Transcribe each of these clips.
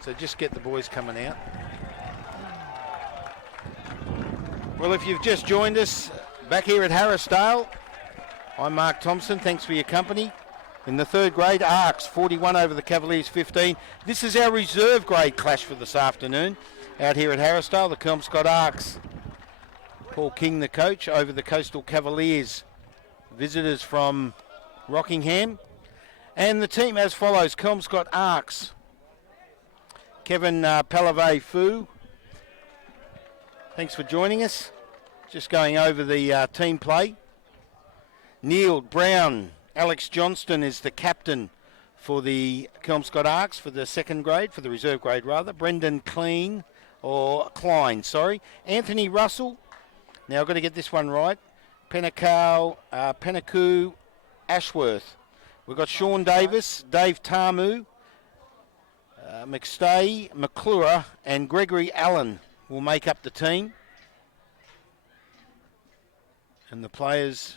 So just get the boys coming out. Well, if you've just joined us back here at Harrisdale, I'm Mark Thompson. Thanks for your company. In the third grade, ARKs 41 over the Cavaliers 15. This is our reserve grade clash for this afternoon out here at Harrisdale. The Kelmscott ARKs. Paul King, the coach, over the Coastal Cavaliers. Visitors from Rockingham. And the team as follows: Kelmscott ARKs. Kevin Palave-Fu, thanks for joining us. Just going over the team play. Neil Brown, Alex Johnston is the captain for the Kelmscott ARKs for the second grade, for the reserve grade rather. Brendan Klein, Anthony Russell, now I've got to get this one right. Penaku Ashworth. We've got Sean Davis, Dave Tamu, McStay, McClure and Gregory Allen will make up the team. And the players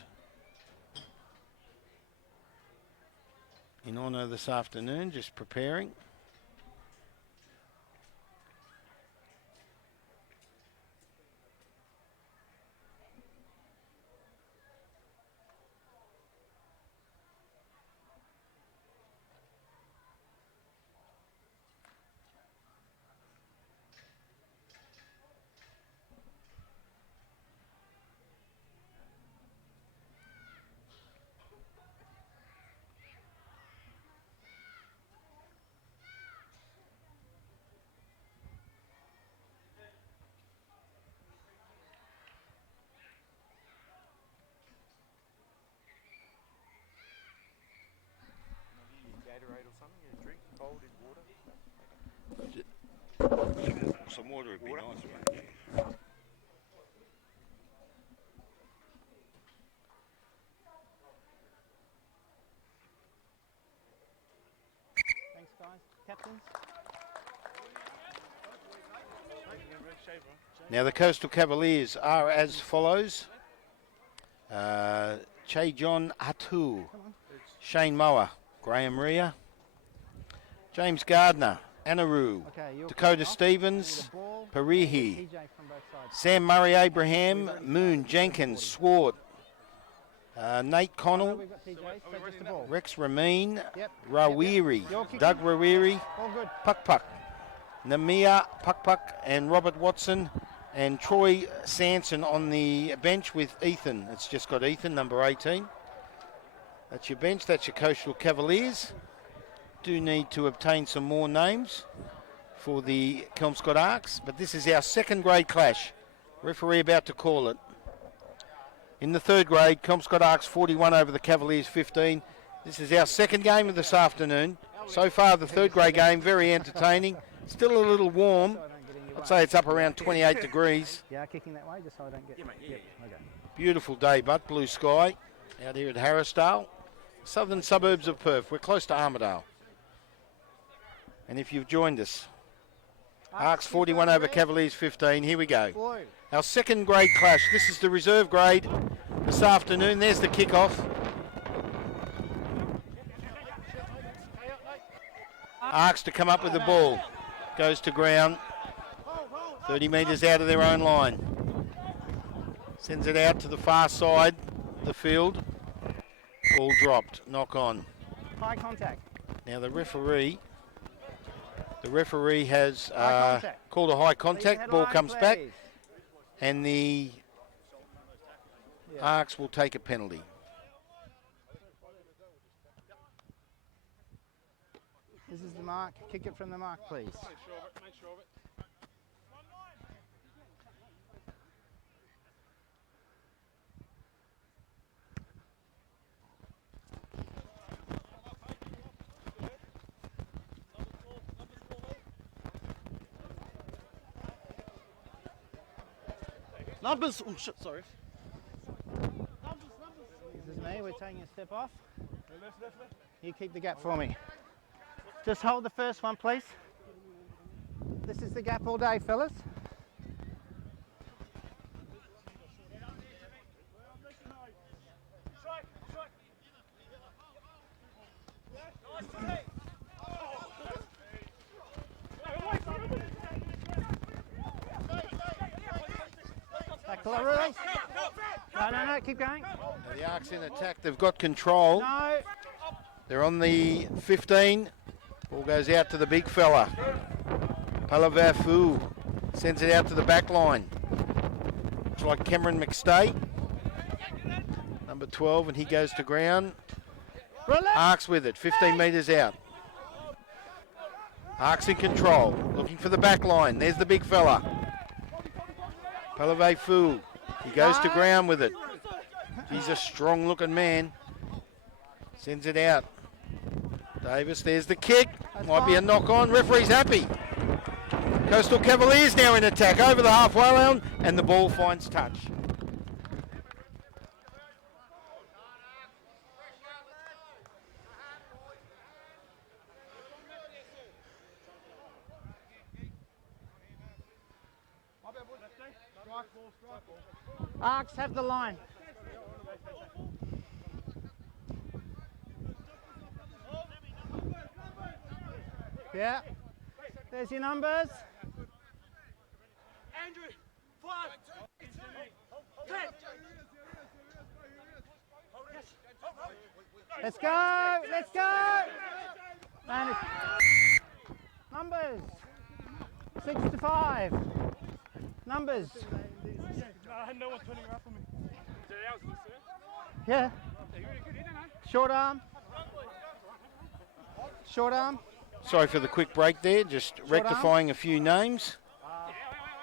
in honour this afternoon, just preparing. Some water would be nice, mate. Yeah. Thanks, guys. Captains. Now the Coastal Cavaliers are as follows. Che John Atu, Shane Moa, Graham Rea, James Gardner, Anaru, Dakota Stevens, Parihi, Sam Murray Abraham, Moon Jenkins, Swart, Nate Connell, Rex Rameen, Rawiri, Doug Rawiri, Puck, Namia Puck, and Robert Watson, and Troy Sanson on the bench with Ethan. It's just got Ethan, number 18. That's your bench, that's your Coastal Cavaliers. Do need to obtain some more names for the Kelmscott ARKs, but this is our second grade clash. Referee about to call it. In the third grade, Kelmscott ARKs 41 over the Cavaliers 15. This is our second game of this afternoon. So far, the third grade game, very entertaining. Still a little warm. I'd say it's up around 28 degrees. Yeah, kicking that way just so I don't get... Okay. Beautiful day, but blue sky out here at Harrisdale. Southern suburbs of Perth. We're close to Armidale. And if you've joined us, ARKs 41 over Cavaliers 15. Here we go. Our second grade clash. This is the reserve grade this afternoon. There's the kickoff. ARKs to come up with the ball. Goes to ground. 30 metres out of their own line. Sends it out to the far side of the field. Ball dropped. Knock on. High contact. Now the referee has called a high contact. Ball comes back, and the ARKs will take a penalty. This is the mark. Kick it from the mark, please. Make sure of it, make sure of it. Numbers! Oh shit, sorry. This is me. We're taking a step off. You keep the gap for me. Just hold the first one, please. This is the gap all day, fellas. Back to the release. No, keep going. Now the ARKs in attack, they've got control. No. They're on the 15. Ball goes out to the big fella. Palavafu sends it out to the back line. It's like Cameron McStay, number 12, and he goes to ground. ARKs with it, 15 metres out. ARKs in control, looking for the back line. There's the big fella. Palavafu, he goes to ground with it. He's a strong looking man. Sends it out. Davis, there's the kick. Might be a knock on. Referee's happy. Coastal Cavaliers now in attack over the halfway line, and the ball finds touch. ARKs have the line. Yeah. There's your numbers. Andrew, 5, 10. Let's go. Let's go. Man, numbers. 6 to 5. Numbers. I had no one turning around for me. Yeah. Short arm. Short arm. Sorry for the quick break there, just rectifying a few names.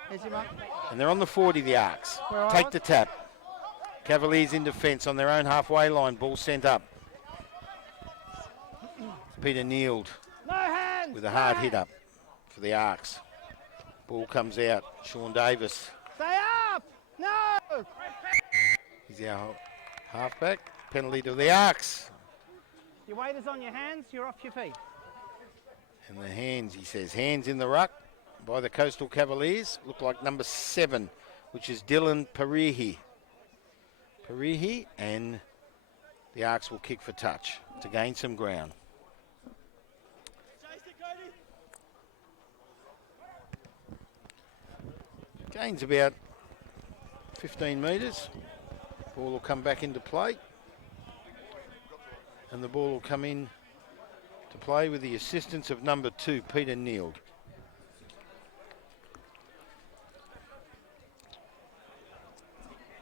Here's your mark. And they're on the 40, the ARKs. Take the tap. Cavaliers in defence on their own halfway line. Ball sent up. Peter Neild No hands. with a hard hit up for the ARKs. Ball comes out. Sean Davis. Stay up. No. He's our halfback. Penalty to the ARKs. Your weight is on your hands. You're off your feet. And the hands, he says, hands in the ruck by the Coastal Cavaliers. Look like number 7, which is Dylan Parihi. Parihi, and the ARKs will kick for touch to gain some ground. Gains about 15 metres. Ball will come back into play. And the ball will come in to play with the assistance of number 2, Peter Neild.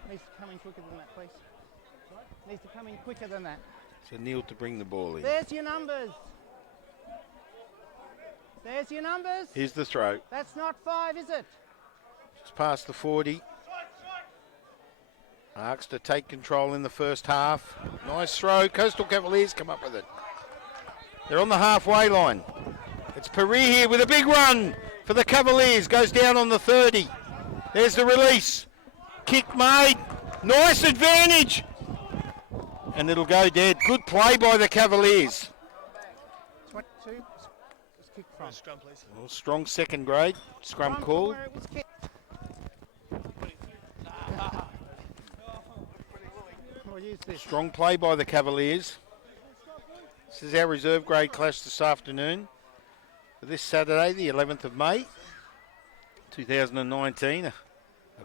Needs to come in quicker than that, please. Needs to come in quicker than that. So Neild to bring the ball in. There's your numbers. There's your numbers. Here's the throw. That's not 5, is it? Just past the 40. ARKs to take control in the first half. Nice throw. Coastal Cavaliers come up with it. They're on the halfway line. It's Pari here with a big run for the Cavaliers. Goes down on the 30. There's the release. Kick made. Nice advantage. And it'll go dead. Good play by the Cavaliers. 22. Just kick from. Scrum, please. Well, strong second grade. Scrum From call. where it was kicked. We'll use this. Strong play by the Cavaliers. This is our reserve grade clash this afternoon. For this Saturday, the 11th of May, 2019. A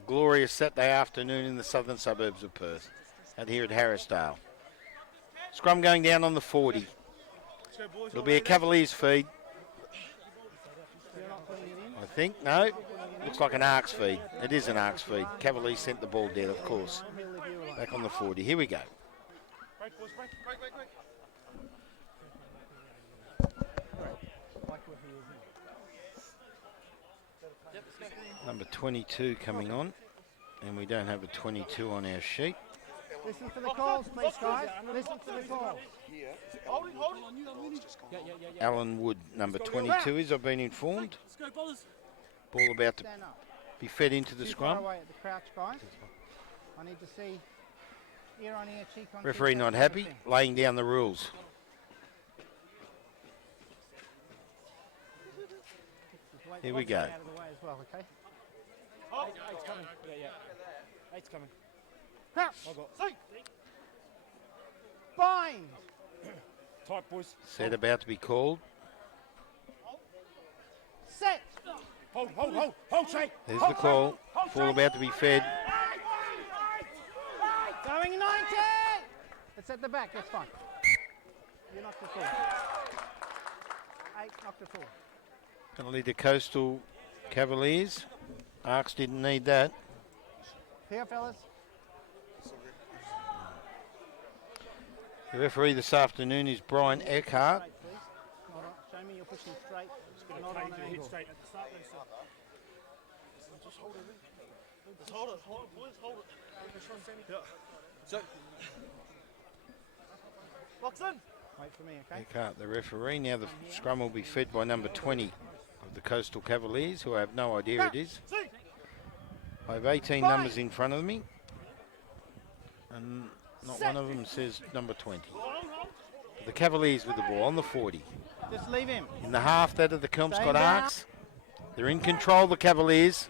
glorious Saturday afternoon in the southern suburbs of Perth, out here at Harrisdale. Scrum going down on the 40. It'll be a Cavaliers feed. I think, no. Looks like an ARKs feed. It is an ARKs feed. Cavaliers sent the ball dead, of course. Back on the 40. Here we go. Number 22 coming on, and we don't have a 22 on our sheet. Listen for the calls, please, guys. Listen for the calls. Alan Wood, number 22 is, I've been informed. Ball about to Stand up. be fed into the Too scrum. far away at the crouch, guys. I need to see ear on ear, cheek on cheek. Referee that not kind of happy, thing. laying down the rules. Just wait Here the we box go. out of the way as well, okay? Eight's coming. Yeah. Eight's coming. Crouch. I got. Bind. Tight, boys. Set about to be called. Set. Hold, Shay. There's the call. Ball about to be fed. Going 90. It's at the back, that's fine. You knocked it forward. 8 knocked it forward. Penalty to Coastal Cavaliers. ARKs didn't need that. Here, fellas. The referee this afternoon is Brian Eckhart. Straight, please. Not on. Show me you're pushing straight, not on an Hit angle. straight at the start. Just hold it, boys, hold it. Yeah. So, box in. Wait for me, okay? Eckhart, the referee. Now the scrum will be fed by number 20 of the Coastal Cavaliers, who I have no idea it is. See. I have 18 numbers in front of me, and not one of them says number 20. The Cavaliers with the ball on the 40. Just leave him. In the half, that of the Kelmscott Stay down. ARKs. They're in control, the Cavaliers.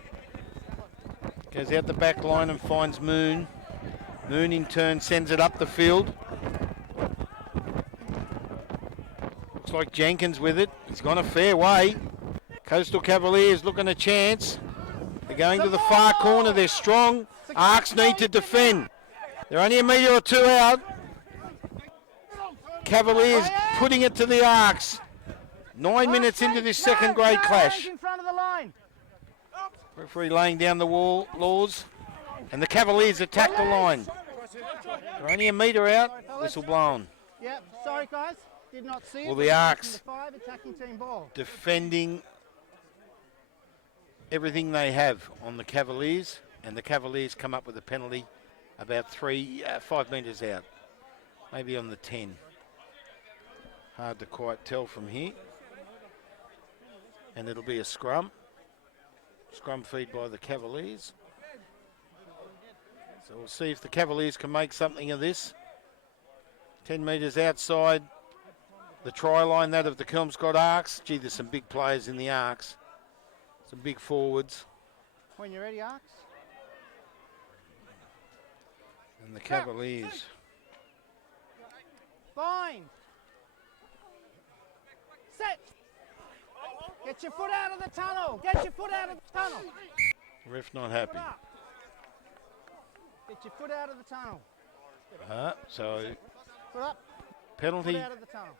Goes out the back line and finds Moon. Moon in turn sends it up the field. Looks like Jenkins with it. He's gone a fair way. Coastal Cavaliers looking a chance. They're going to the far corner. They're strong. ARKs need to defend. They're only a metre or two out. Cavaliers putting it to the ARKs. 9 minutes into this second grade clash. In front of the line. Referee laying down the laws. And the Cavaliers attack the line. They're only a metre out. Whistle blown. Yep, sorry guys. Did not see it. Well, the ARKs The 5 attacking team ball. defending everything they have on the Cavaliers. And the Cavaliers come up with a penalty about 5 metres out. Maybe on the 10. Hard to quite tell from here. And it'll be a scrum. Scrum feed by the Cavaliers. So we'll see if the Cavaliers can make something of this. 10 metres outside the try line, that of the Kelmscott ARKs. Gee, there's some big players in the ARKs. Some big forwards. When you're ready, ARKs. And the Cavaliers. Bind. Set. Get your foot out of the tunnel. Get your foot out of the tunnel. Ref not happy. Foot up. Get your foot out of the tunnel. So Foot up. penalty. Foot out of the tunnel.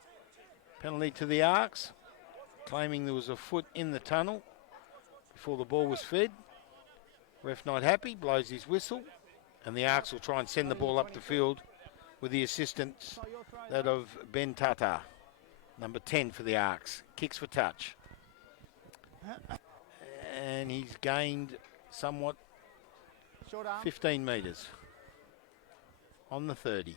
Penalty to the ARKs, claiming there was a foot in the tunnel before the ball was fed. Ref not happy, blows his whistle, and the ARKs will try and send the ball up the field with the assistance, that of Ben Tata, number 10 for the ARKs. Kicks for touch. And he's gained somewhat Short arm. 15 metres on the 30.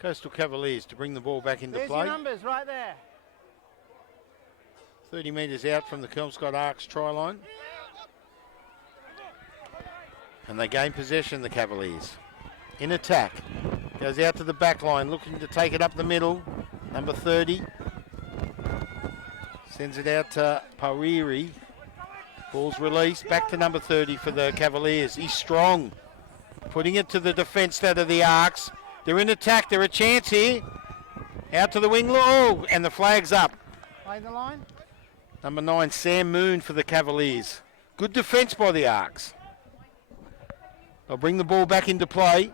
Coastal Cavaliers to bring the ball back into There's play. your numbers right there. 30 metres out from the Kelmscott ARKs try line. And they gain possession, the Cavaliers. In attack. Goes out to the back line, looking to take it up the middle. Number 30. Sends it out to Pariri. Ball's released. Back to number 30 for the Cavaliers. He's strong. Putting it to the defence, that of the ARKs. They're in attack. They're a chance here. Out to the wing. Oh, and the flag's up. Play the line. Number 9, Sam Moon for the Cavaliers. Good defence by the ARKs. They'll bring the ball back into play.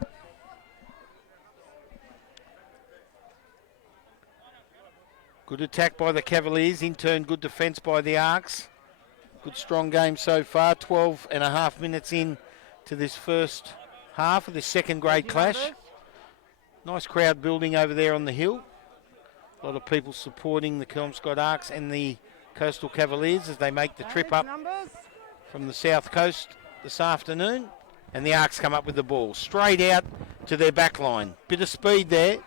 Good attack by the Cavaliers. In turn, good defence by the ARKs. Good strong game so far. 12 and a half minutes in to this first half of this second grade There's your clash. numbers. Nice crowd building over there on the hill. A lot of people supporting the Kelmscott ARKs and the Coastal Cavaliers as they make the trip up from the south coast this afternoon. And the ARKs come up with the ball straight out to their back line. Bit of speed there.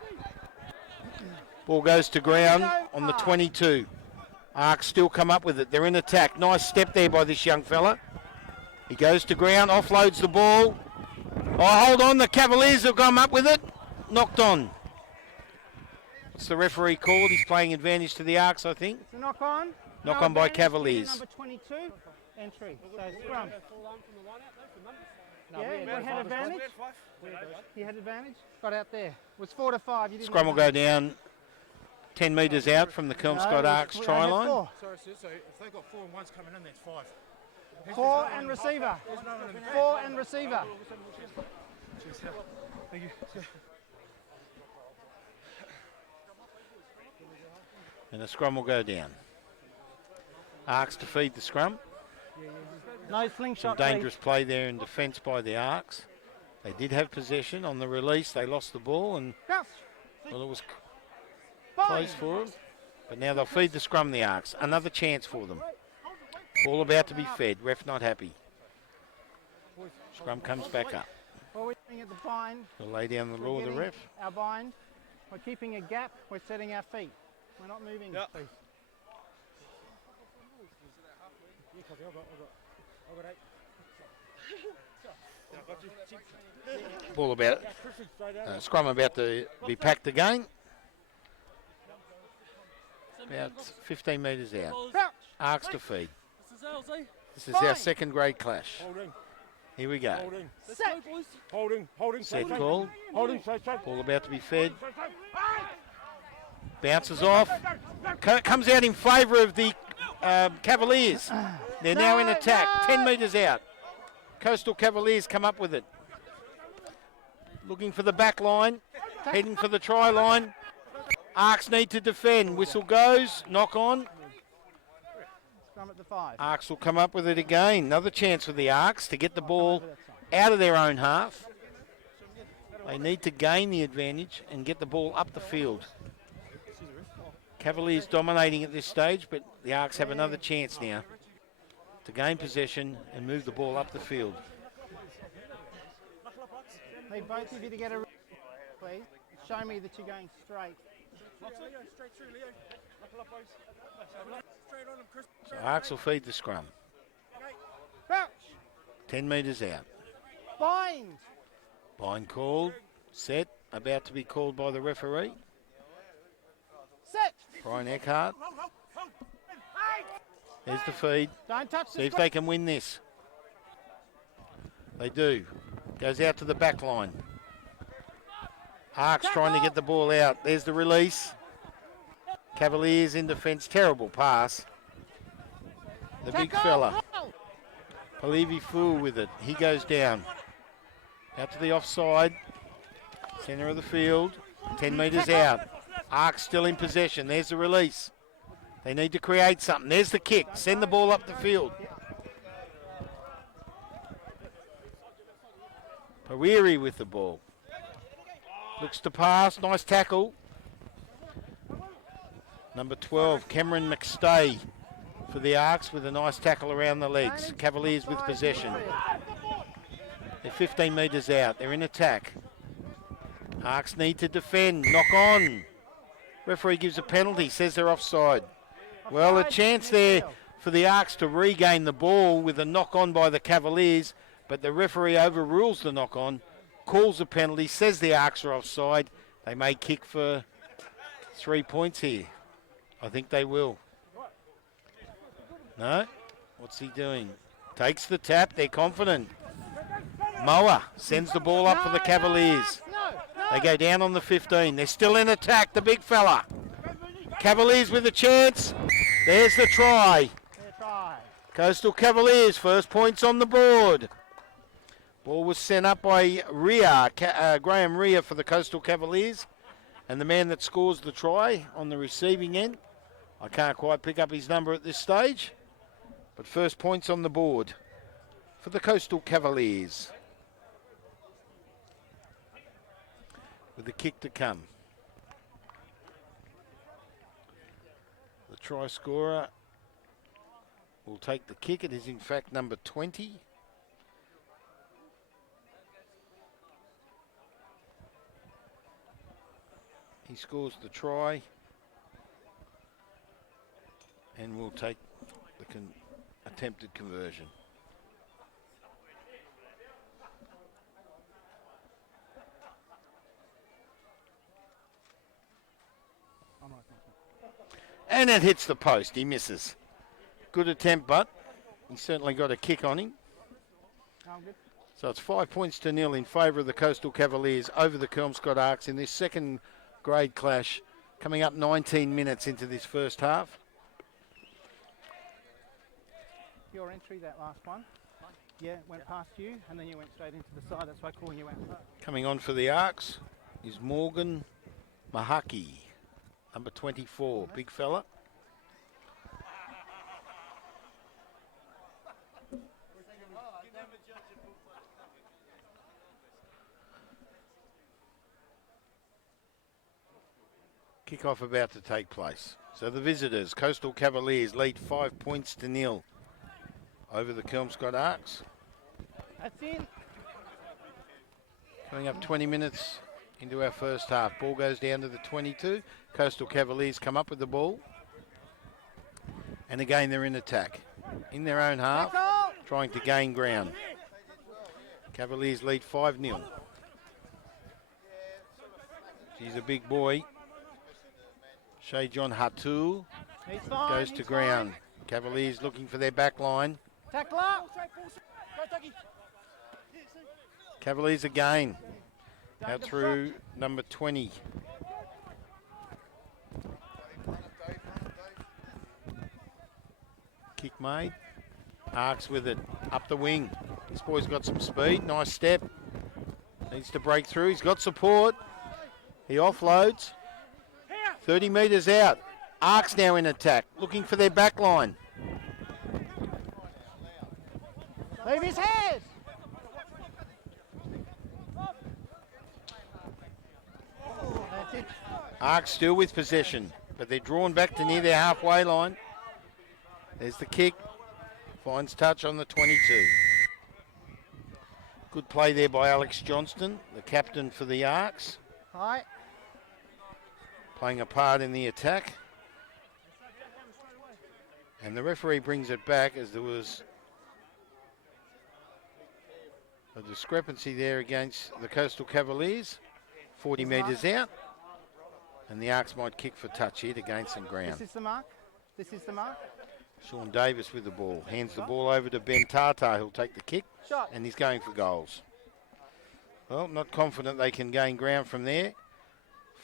Ball goes to ground on the 22. ARKs still come up with it. They're in attack. Nice step there by this young fella. He goes to ground, offloads the ball. Oh, hold on. The Cavaliers have come up with it. Knocked on. What's the referee called? He's playing advantage to the ARKs, I think. It's a knock on. Knock on by Cavaliers. Number 22, entry. So scrum. Yeah, we had advantage. You had advantage. Got out there. It was 4 to 5. You didn't Scrum will go down 10 metres out from the Kelmscott ARKs try line. Sorry, so if they've got 4 and 1's coming in, that's 5. 4 and receiver. 4 and receiver. Thank you. And the scrum will go down. ARKs to feed the scrum. No slingshot. Some dangerous play there in defence by the ARKs. They did have possession. On the release, they lost the ball, and well, it was close for them. But now they'll feed the scrum, the ARKs. Another chance for them. Ball about to be fed. Ref not happy. Scrum comes back up. What we're doing at the bind. We'll lay down the law of the ref. Our bind. We're keeping a gap. We're setting our feet. We're not moving. Yep. Please. Ball about scrum about to be packed again. About 15 metres out. ARKs to feed. This is our second grade clash. Here we go. Holding. Set called. Holding, straight. Ball about to be fed. Bounces off. Comes out in favour of the Cavaliers. They're now in attack. 10 metres out. Coastal Cavaliers come up with it. Looking for the back line. Heading for the try line. ARKs need to defend. Whistle goes. Knock on. Scrum at the 5. ARKs will come up with it again. Another chance for the ARKs to get the ball out of their own half. They need to gain the advantage and get the ball up the field. Cavaliers dominating at this stage, but the ARKs have another chance now to gain possession and move the ball up the field. Need both of you to get a please. Show me that you're going straight. So ARKs will feed the scrum. Crouch. 10 metres out. Bind. Bind called. Set. About to be called by the referee. Set. Brian Eckhart. There's the feed. Don't touch the See if they can win this. They do. Goes out to the back line. ARKs trying to get the ball out. There's the release. Cavaliers in defence. Terrible pass. The big fella. Palevi fool with it. He goes down. Out to the offside. Centre of the field. 10 metres out. ARKs still in possession. There's the release. They need to create something. There's the kick. Send the ball up the field. Pariri with the ball. Looks to pass. Nice tackle. Number 12, Cameron McStay for the ARKs with a nice tackle around the legs. Cavaliers with possession. They're 15 metres out. They're in attack. ARKs need to defend. Knock on. Referee gives a penalty. Says they're offside. Well, a chance there for the ARKs to regain the ball with a knock on by the Cavaliers, but the referee overrules the knock on, calls a penalty, says the ARKs are offside. They may kick for 3 points here. I think they will. No? What's he doing? Takes the tap. They're confident. Moa sends the ball up for the Cavaliers. They go down on the 15. They're still in attack, the big fella. Cavaliers with a chance. There's the try. Coastal Cavaliers, first points on the board. Ball was sent up by Graham Rea for the Coastal Cavaliers. And the man that scores the try on the receiving end. I can't quite pick up his number at this stage. But first points on the board for the Coastal Cavaliers. with the kick to come. The try scorer will take the kick. It is in fact number 20. He scores the try and will take the attempted conversion. And it hits the post. He misses. Good attempt, but he certainly got a kick on him. So it's 5-0 in favour of the Coastal Cavaliers over the Kelmscott ARKs in this second grade clash, coming up 19 minutes into this first half. Your entry, that last one. Yeah, it went past you, and then you went straight into the side. That's why calling you out. Coming on for the ARKs is Morgan Mahaki, number 24, big fella. Kickoff about to take place. So the visitors, Coastal Cavaliers, lead 5-0 over the Kelmscott ARKs. That's in. Coming up 20 minutes into our first half. Ball goes down to the 22. Coastal Cavaliers come up with the ball. And again they're in attack. In their own half, trying to gain ground. Cavaliers lead 5-0. He's a big boy. Shea John Hatu goes to ground. Cavaliers looking for their back line. Cavaliers again. Out through number 20. Kick made. ARKs with it. Up the wing. This boy's got some speed. Nice step. Needs to break through. He's got support. He offloads. 30 metres out. ARKs now in attack. Looking for their back line. Leave his head. That's it. ARKs still with possession, but they're drawn back to near their halfway line. There's the kick. Finds touch on the 22. Good play there by Alex Johnston, the captain for the ARKs. Hi. Playing a part in the attack. And the referee brings it back as there was a discrepancy there against the Coastal Cavaliers. 40 metres out. And the ARKs might kick for touch here to gain some ground. This is the mark. This is the mark. Sean Davis with the ball. Hands the ball over to Ben Tata, who'll take the kick. Shot. And he's going for goals. Well, not confident they can gain ground from there.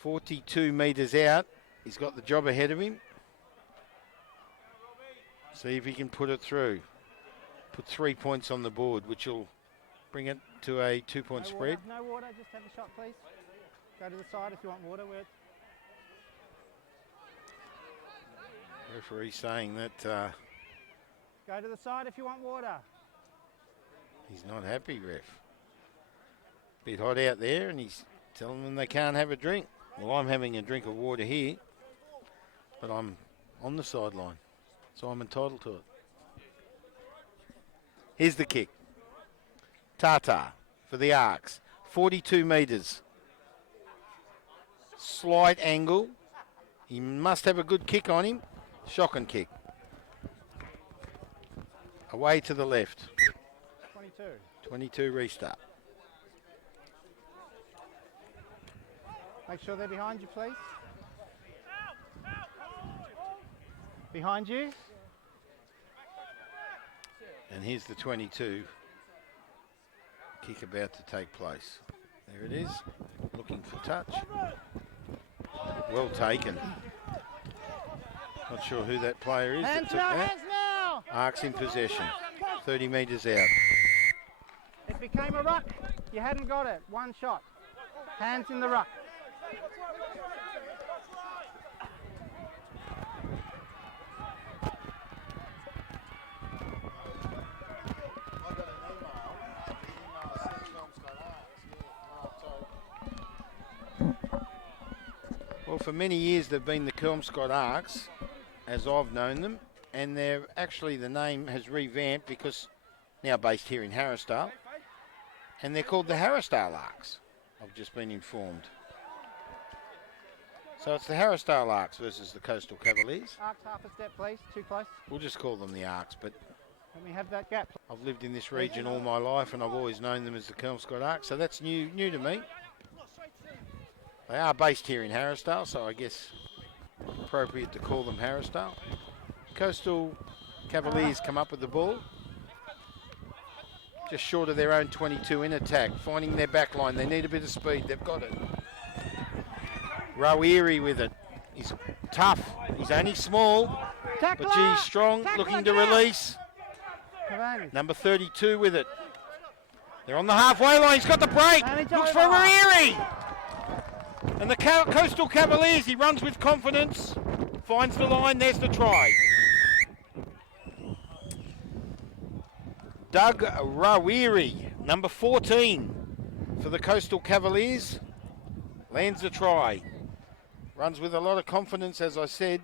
42 metres out. He's got the job ahead of him. See if he can put it through. Put 3 points on the board, which will bring it to a 2-point spread. No water, just have a shot, please. Go to the side if you want water. Referee saying that Go to the side if you want water. he's not happy, ref. Bit hot out there, and he's telling them they can't have a drink. Well, I'm having a drink of water here, but I'm on the sideline, so I'm entitled to it. Here's the kick. Tata for the ARKs. 42 metres. Slight angle. He must have a good kick on him. Shocking kick. Away to the left. 22. 22 restart. Make sure they're behind you, please. Behind you. And here's the 22. Kick about to take place. There it is. Looking for touch. Well taken. Not sure who that player is that Hands took now, that. hands now. ARKs in possession. 30 metres out. It became a ruck. You hadn't got it. One shot. Hands in the ruck. Well, for many years they've been the Kelmscott ARKs, as I've known them, and they're actually, the name has revamped because now based here in Harrisdale, and they're called the Harrisdale ARKs. I've just been informed. So it's the Harrisdale ARKs versus the Coastal Cavaliers. ARKs half a step, please. Too close. We'll just call them the ARKs, but Let me have that gap. I've lived in this region all my life and I've always known them as the Kelmscott ARKs, so that's new to me. They are based here in Harrisdale, so I guess appropriate to call them Harrisdale. Coastal Cavaliers come up with the ball. Just short of their own 22 in attack, finding their back line. They need a bit of speed, they've got it. RWA with it. He's tough, he's only small, but geez, strong, looking to release. Number 32 with it. They're on the halfway line, he's got the break. Looks for RWA. And the Coastal Cavaliers, he runs with confidence, finds the line, there's the try. Doug RWA, number 14 for the Coastal Cavaliers, lands the try. Runs with a lot of confidence, as I said.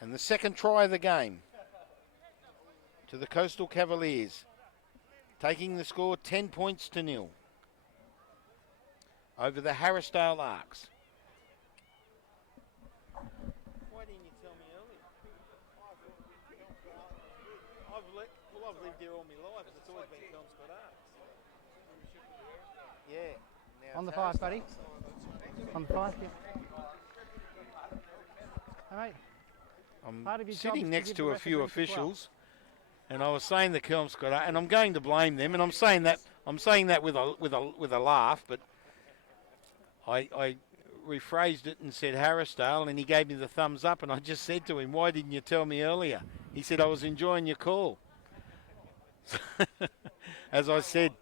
And the second try of the game to the Coastal Cavaliers, taking the score 10 points to 0 over the Harrisdale ARKs. Why didn't you tell me earlier? I've lived here all my life, it's always been Kelmscott ARKs. Yeah. On the 5, buddy. On the 5, yeah. All right. I'm sitting next to a few officials, and I was saying the Kelmscott, and I'm going to blame them, and I'm saying that with a laugh, but I rephrased it and said Harrisdale, and he gave me the thumbs up, and I just said to him, "Why didn't you tell me earlier?" He said, "I was enjoying your call." As I said,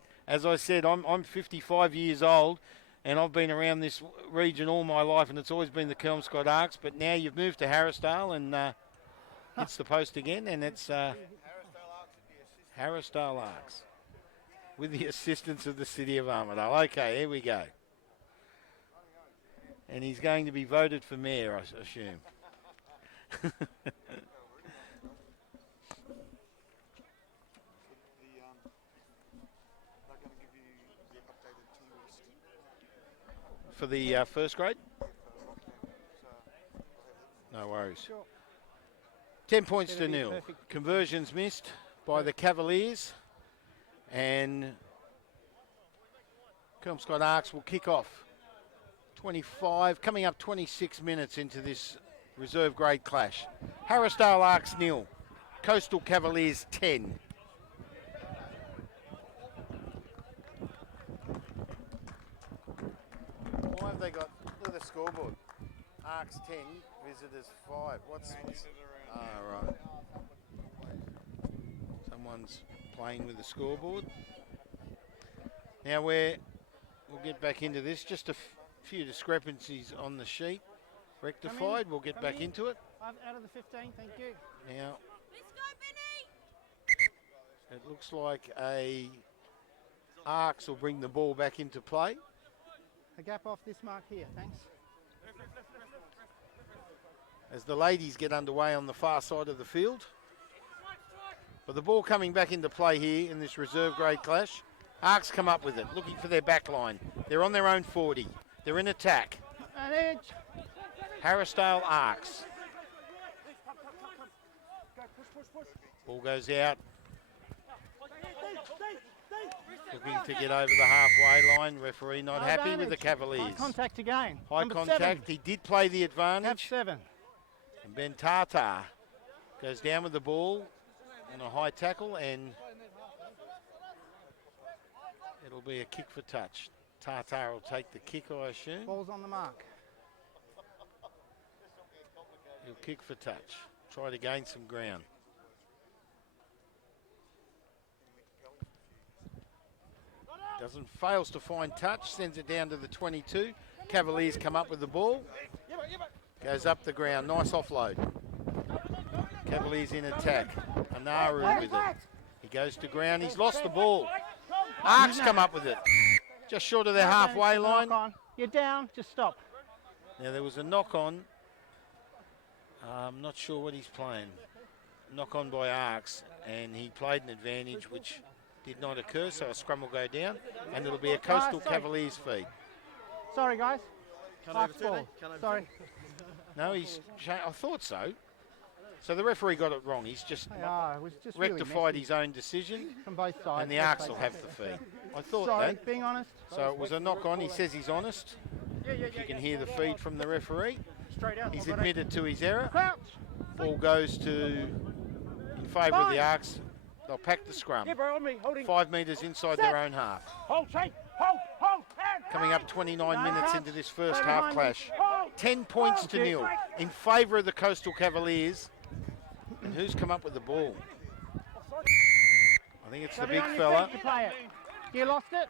I'm 55 years old, and I've been around this region all my life, and it's always been the Kelmscott ARKs. But now you've moved to Harrisdale, and hits the post again, and it's Harrisdale ARKs with the assistance of the City of Armidale. Okay, here we go. And he's going to be voted for mayor, I assume. For the first grade? No worries. 10 points to 0. Conversions missed by the Cavaliers. And Kelmscott ARKs will kick off. 25, coming up 26 minutes into this reserve grade clash. Harrisdale ARKs 0. Coastal Cavaliers 10. Why have they got, look at the scoreboard. ARKs 10, visitors 5. What's right. Someone's playing with the scoreboard. Now we'll get back into this. Just a few discrepancies on the sheet. Rectified, we'll get back into it. Out of the 15, thank you. Now, it looks like ARKs will bring the ball back into play. A gap off this mark here, thanks. As the ladies get underway on the far side of the field. But the ball coming back into play here in this reserve grade clash. ARKs come up with it, looking for their back line. They're on their own 40. They're in attack. An edge. Harrisdale ARKs. Ball goes out. Looking to get over the halfway line. Referee not happy with the Cavaliers. High contact again. High Number contact. 7. He did play the advantage. Cap 7. And Ben Tata goes down with the ball on a high tackle, and it'll be a kick for touch. Tata will take the kick, I assume. Ball's on the mark. He'll kick for touch. Try to gain some ground. Fails to find touch, sends it down to the 22. Cavaliers come up with the ball. Goes up the ground, nice offload. Cavaliers in attack. Anaru with it. He goes to ground, he's lost the ball. ARKs come up with it. Just short of their halfway line. You're down, just stop. Now there was a knock on. I'm not sure what he's playing. Knock on by ARKs, and he played an advantage which did not occur, so a scrum will go down, and it'll be a Coastal Cavaliers feed. Sorry, guys. Can't Half overturn ball. it. Can't Sorry. No, I thought so. So the referee got it wrong. He's just It was just really rectified messy his own decision, from both sides. and the ARKs will have the feed. I thought Sorry, that. being honest. So it was a knock on. He says he's honest. You can hear the feed from the referee. Straight out. He's admitted to his error. Crouch. Ball goes in favour of the ARKs. They'll pack the scrum. Yeah, bro, on me. Holding. 5 metres inside their own half. Hold, straight. Hold. Coming up 29 minutes into this first Stay half behind clash. me. Hold. 10 points to nil in favour of the Coastal Cavaliers. And who's come up with the ball? I think it's the big fella, Play it. You lost it.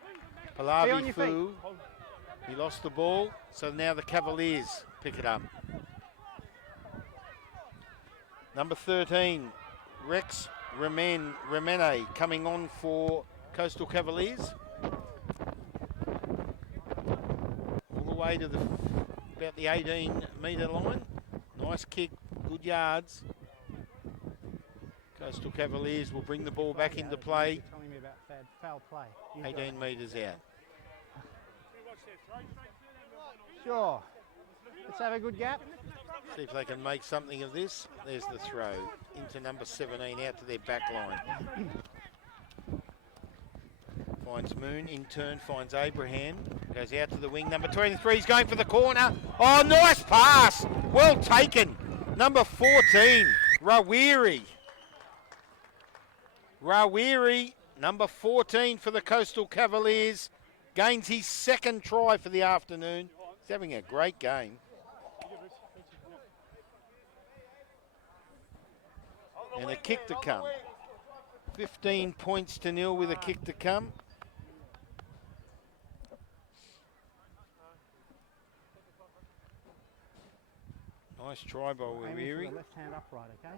Be on Pallavi your Fu. He lost the ball, so now the Cavaliers pick it up. Number 13, Rex Remene coming on for Coastal Cavaliers. All the way to about the 18-metre line. Nice kick, good yards. Coastal Cavaliers will bring the ball back into play. Telling me about foul play. 18 metres out. Sure. Let's have a good gap. See if they can make something of this. There's the throw into number 17 out to their back line. Finds Moon, in turn finds Abraham. Goes out to the wing. Number 23 is going for the corner. Oh, nice pass. Well taken. Number 14, Rawiri. Number 14 for the Coastal Cavaliers. Gains his second try for the afternoon. He's having a great game. And a kick to come. 15 points to nil with a kick to come. Nice try by Wawiri. Left hand upright, okay?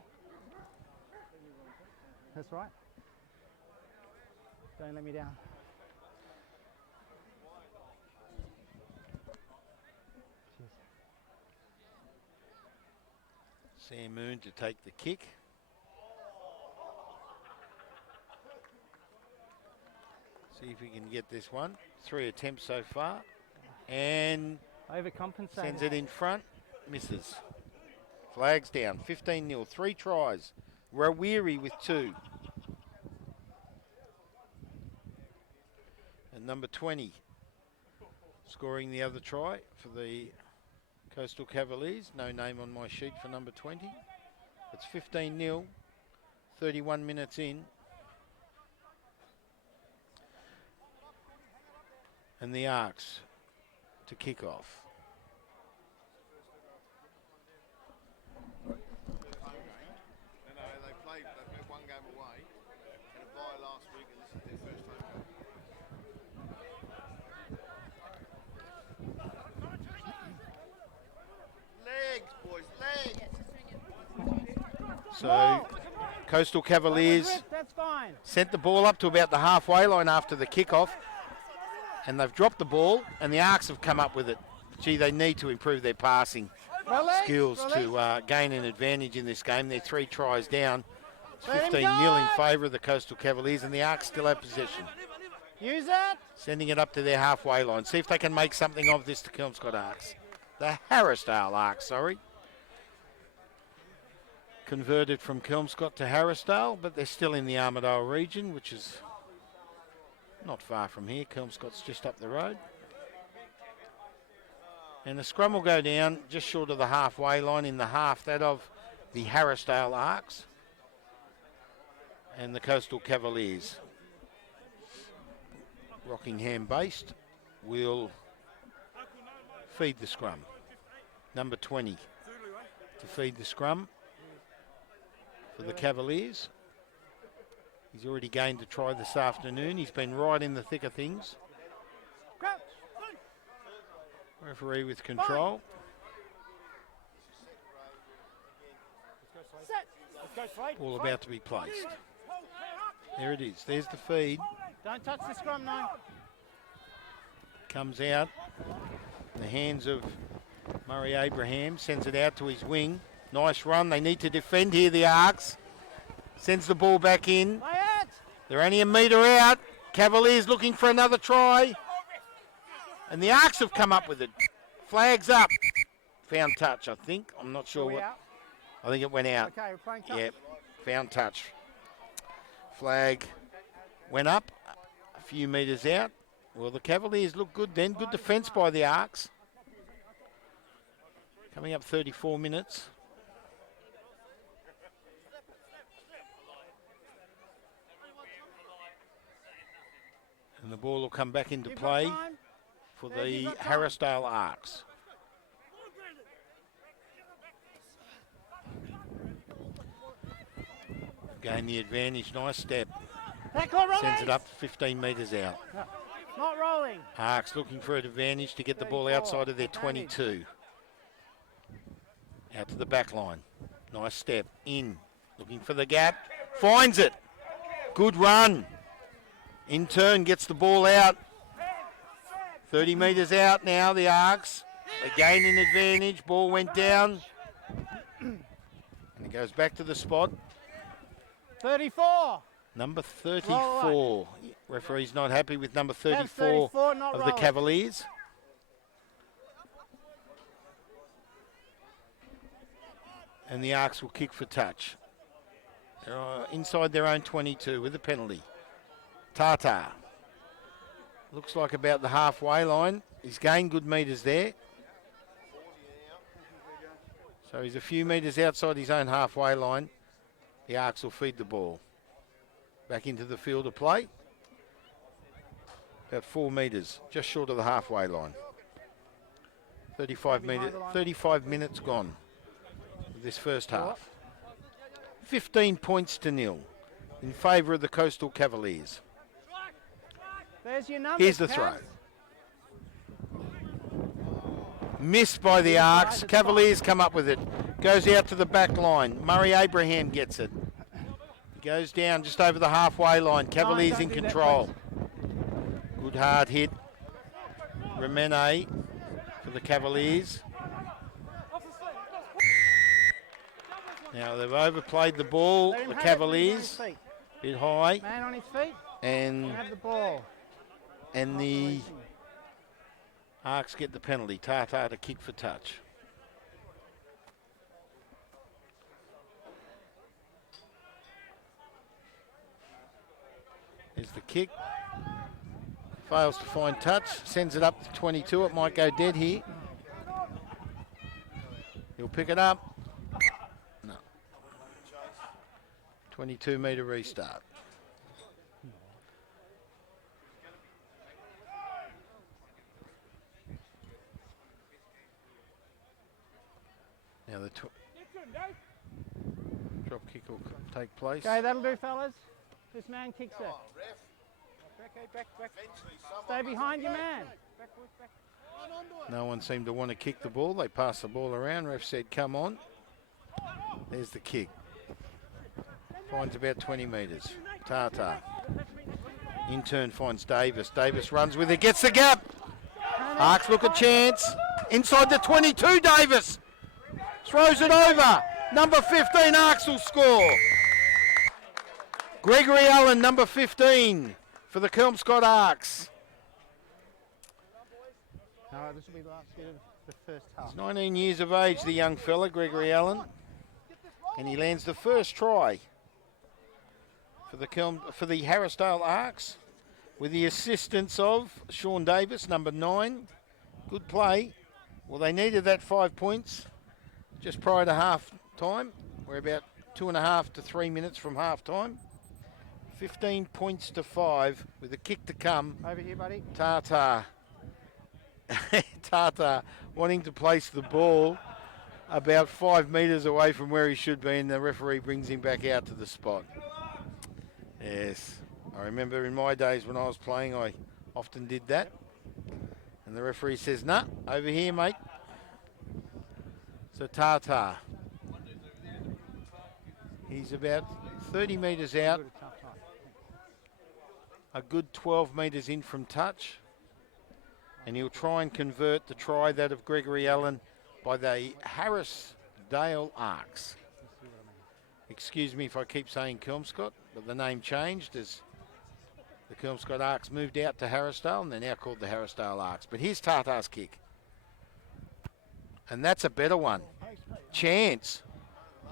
That's right. Don't let me down. Sam Moon to take the kick. See if we can get this one. 3 attempts so far. And Overcompensated. sends it in front. Misses. Flags down. 15-0. 3 tries. Rawiri with 2. And number 20 scoring the other try for the Coastal Cavaliers. No name on my sheet for number 20. It's 15-0. 31 minutes in. And the ARKs to kick off. No, they played one game away and a bye last week, and this is their first home game. Legs, boys, legs! So Coastal Cavaliers That's fine. sent the ball up to about the halfway line after the kickoff, and they've dropped the ball, and the ARKs have come up with it. Gee, they need to improve their passing skills to gain an advantage in this game. They're 3 tries down. It's 15-0 in favour of the Coastal Cavaliers, and the ARKs still have possession. Use it. Sending it up to their halfway line. See if they can make something of this to Kelmscott ARKs. The Harrisdale ARKs, sorry. Converted from Kelmscott to Harrisdale, but they're still in the Armidale region, which is not far from here. Kelmscott's just up the road. And the scrum will go down just short of the halfway line, in the half that of the Harrisdale ARKs and the Coastal Cavaliers. Rockingham based will feed the scrum. Number 20 to feed the scrum for the Cavaliers. He's already gained a try this afternoon. He's been right in the thick of things. Referee with control. Ball about to be placed. There it is. There's the feed. Don't touch the scrum, no. Comes out in the hands of Murray Abraham sends it out to his wing. Nice run. They need to defend here, the ARKs. Sends the ball back in. They're only a metre out. Cavaliers looking for another try. And the ARKs have come up with it. Flags up. Found touch, I think. I'm not sure what. I think it went out. Okay, we're playing touch. Yep, found touch. Flag went up a few metres out. Well, the Cavaliers look good then. Good defence by the ARKs. Coming up 34 minutes. And the ball will come back into play for the Harrisdale ARKs. Gain the advantage, nice step. Sends it up 15 metres out. Not rolling. ARKs looking for an advantage to get the ball outside of their 22. Out to the back line. Nice step. In. Looking for the gap. Finds it. Good run. In turn gets the ball out. 30 metres out now, the ARKs. They gain an advantage. Ball went down. And it goes back to the spot. 34. Number 34. Referee's not happy with number 34 of the Cavaliers. And the ARKs will kick for touch. They're inside their own 22 with a penalty. Tata. Looks like about the halfway line. He's gained good metres there. So he's a few metres outside his own halfway line. The ARKs will feed the ball. Back into the field of play. About 4 metres, just short of the halfway line. 35 minutes gone with this first half. 15 points to nil in favour of the Coastal Cavaliers. There's your numbers, Here's the throw. Missed by the ARKs. Cavaliers come up with it. Goes out to the back line. Murray Abraham gets it. Goes down just over the halfway line. Cavaliers in control. Good hard hit. Remene for the Cavaliers. Now they've overplayed the ball. The Cavaliers. Bit high. Man on his feet. And have the ball. And the ARKs get the penalty. Tata to kick for touch. There's the kick. Fails to find touch. Sends it up to 22. It might go dead here. He'll pick it up. No. 22 metre restart. Now the drop kick will take place. Okay, that'll do, fellas. This man kicks it. Back. Stay behind your man. No one seemed to want to kick the ball. They passed the ball around. Ref said, come on. There's the kick. Finds about 20 metres. Tata. In turn finds Davis. Davis runs with it. Gets the gap. ARKs look a chance. Inside the 22, Davis. Throws it over. Number 15, ARKs will score. Gregory Allen, number 15, for the Kelmscott ARKs. This will be the last bit of the first half. He's 19 years of age, the young fella, Gregory Allen. And he lands the first try for the Harrisdale ARKs with the assistance of Sean Davis, number 9. Good play. Well, they needed that 5 points just prior to half time. We're about 2.5 to 3 minutes from half time. 15 points to 5 with a kick to come. Over here, buddy. Tata wanting to place the ball about 5 metres away from where he should be, and the referee brings him back out to the spot. Yes, I remember in my days when I was playing, I often did that. And the referee says, nah, over here, mate. So Tata, he's about 30 metres out. A good 12 metres in from touch. And he'll try and convert the try that of Gregory Allen by the Harrisdale ARKs. Excuse me if I keep saying Kelmscott, but the name changed as the Kelmscott ARKs moved out to Harrisdale, and they're now called the Harrisdale ARKs. But here's Tartar's kick. And that's a better one. Chance.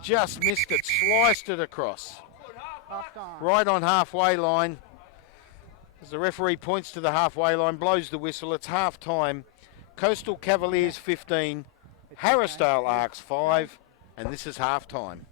Just missed it, sliced it across. Right on halfway line. As the referee points to the halfway line, blows the whistle, it's half time. Coastal Cavaliers 15, Harrisdale ARKs 5, and this is half time.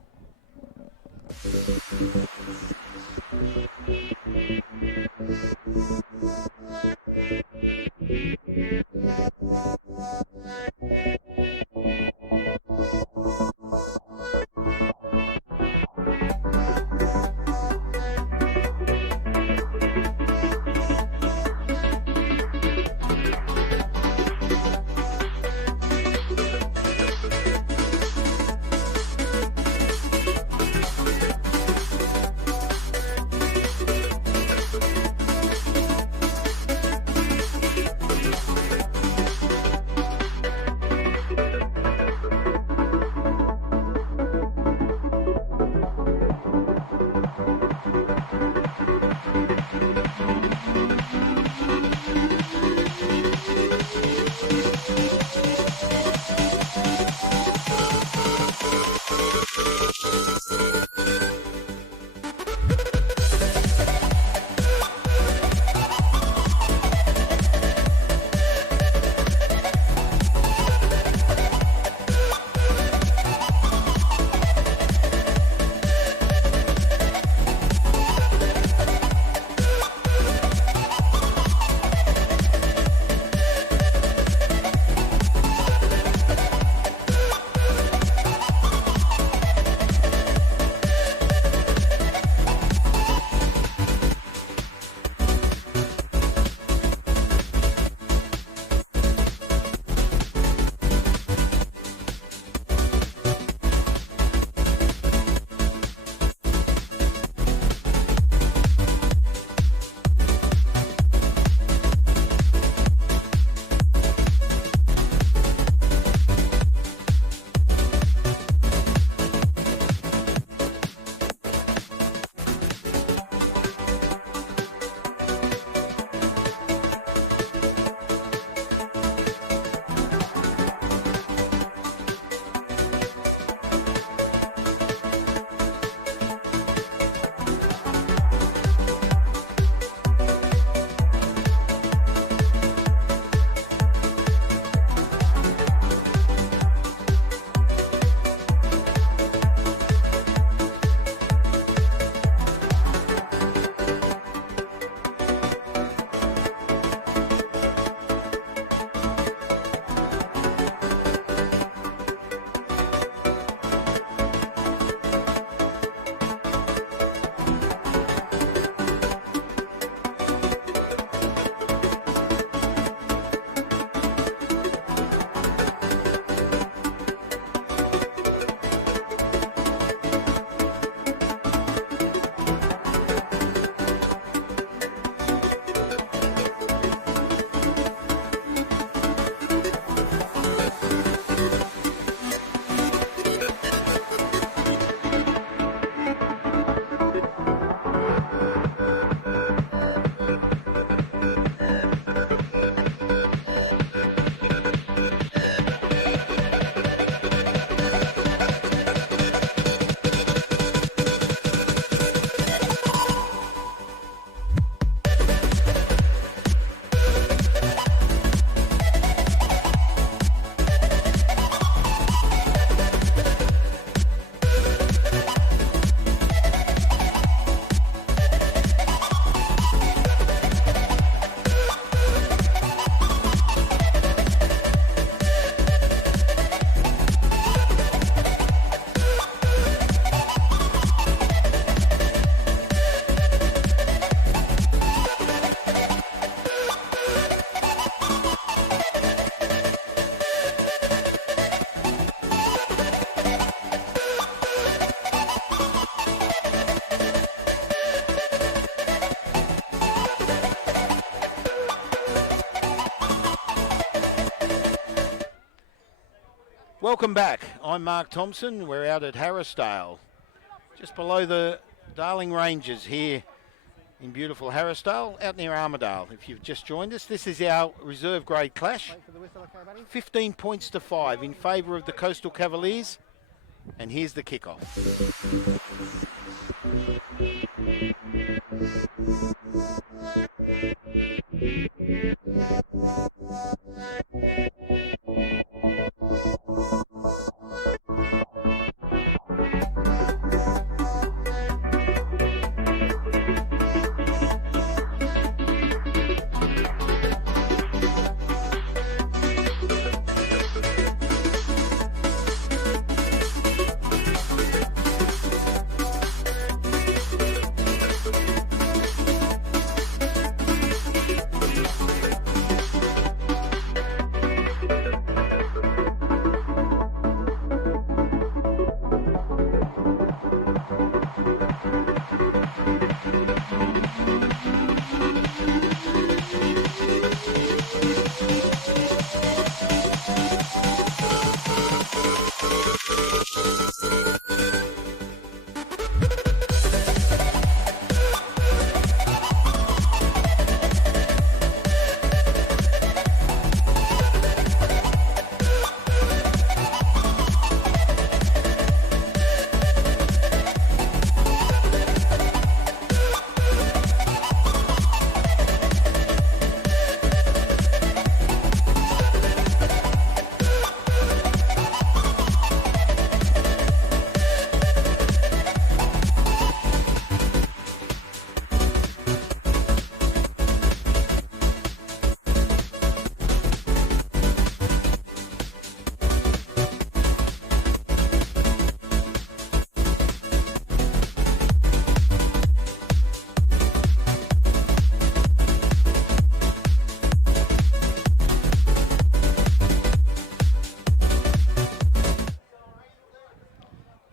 Welcome back. I'm Mark Thompson. We're out at Harrisdale, just below the Darling Ranges here in beautiful Harrisdale, out near Armidale. If you've just joined us, this is our reserve grade clash. Wait for the whistle, okay, buddy? 15 points to 5 in favour of the Coastal Cavaliers. And here's the kickoff.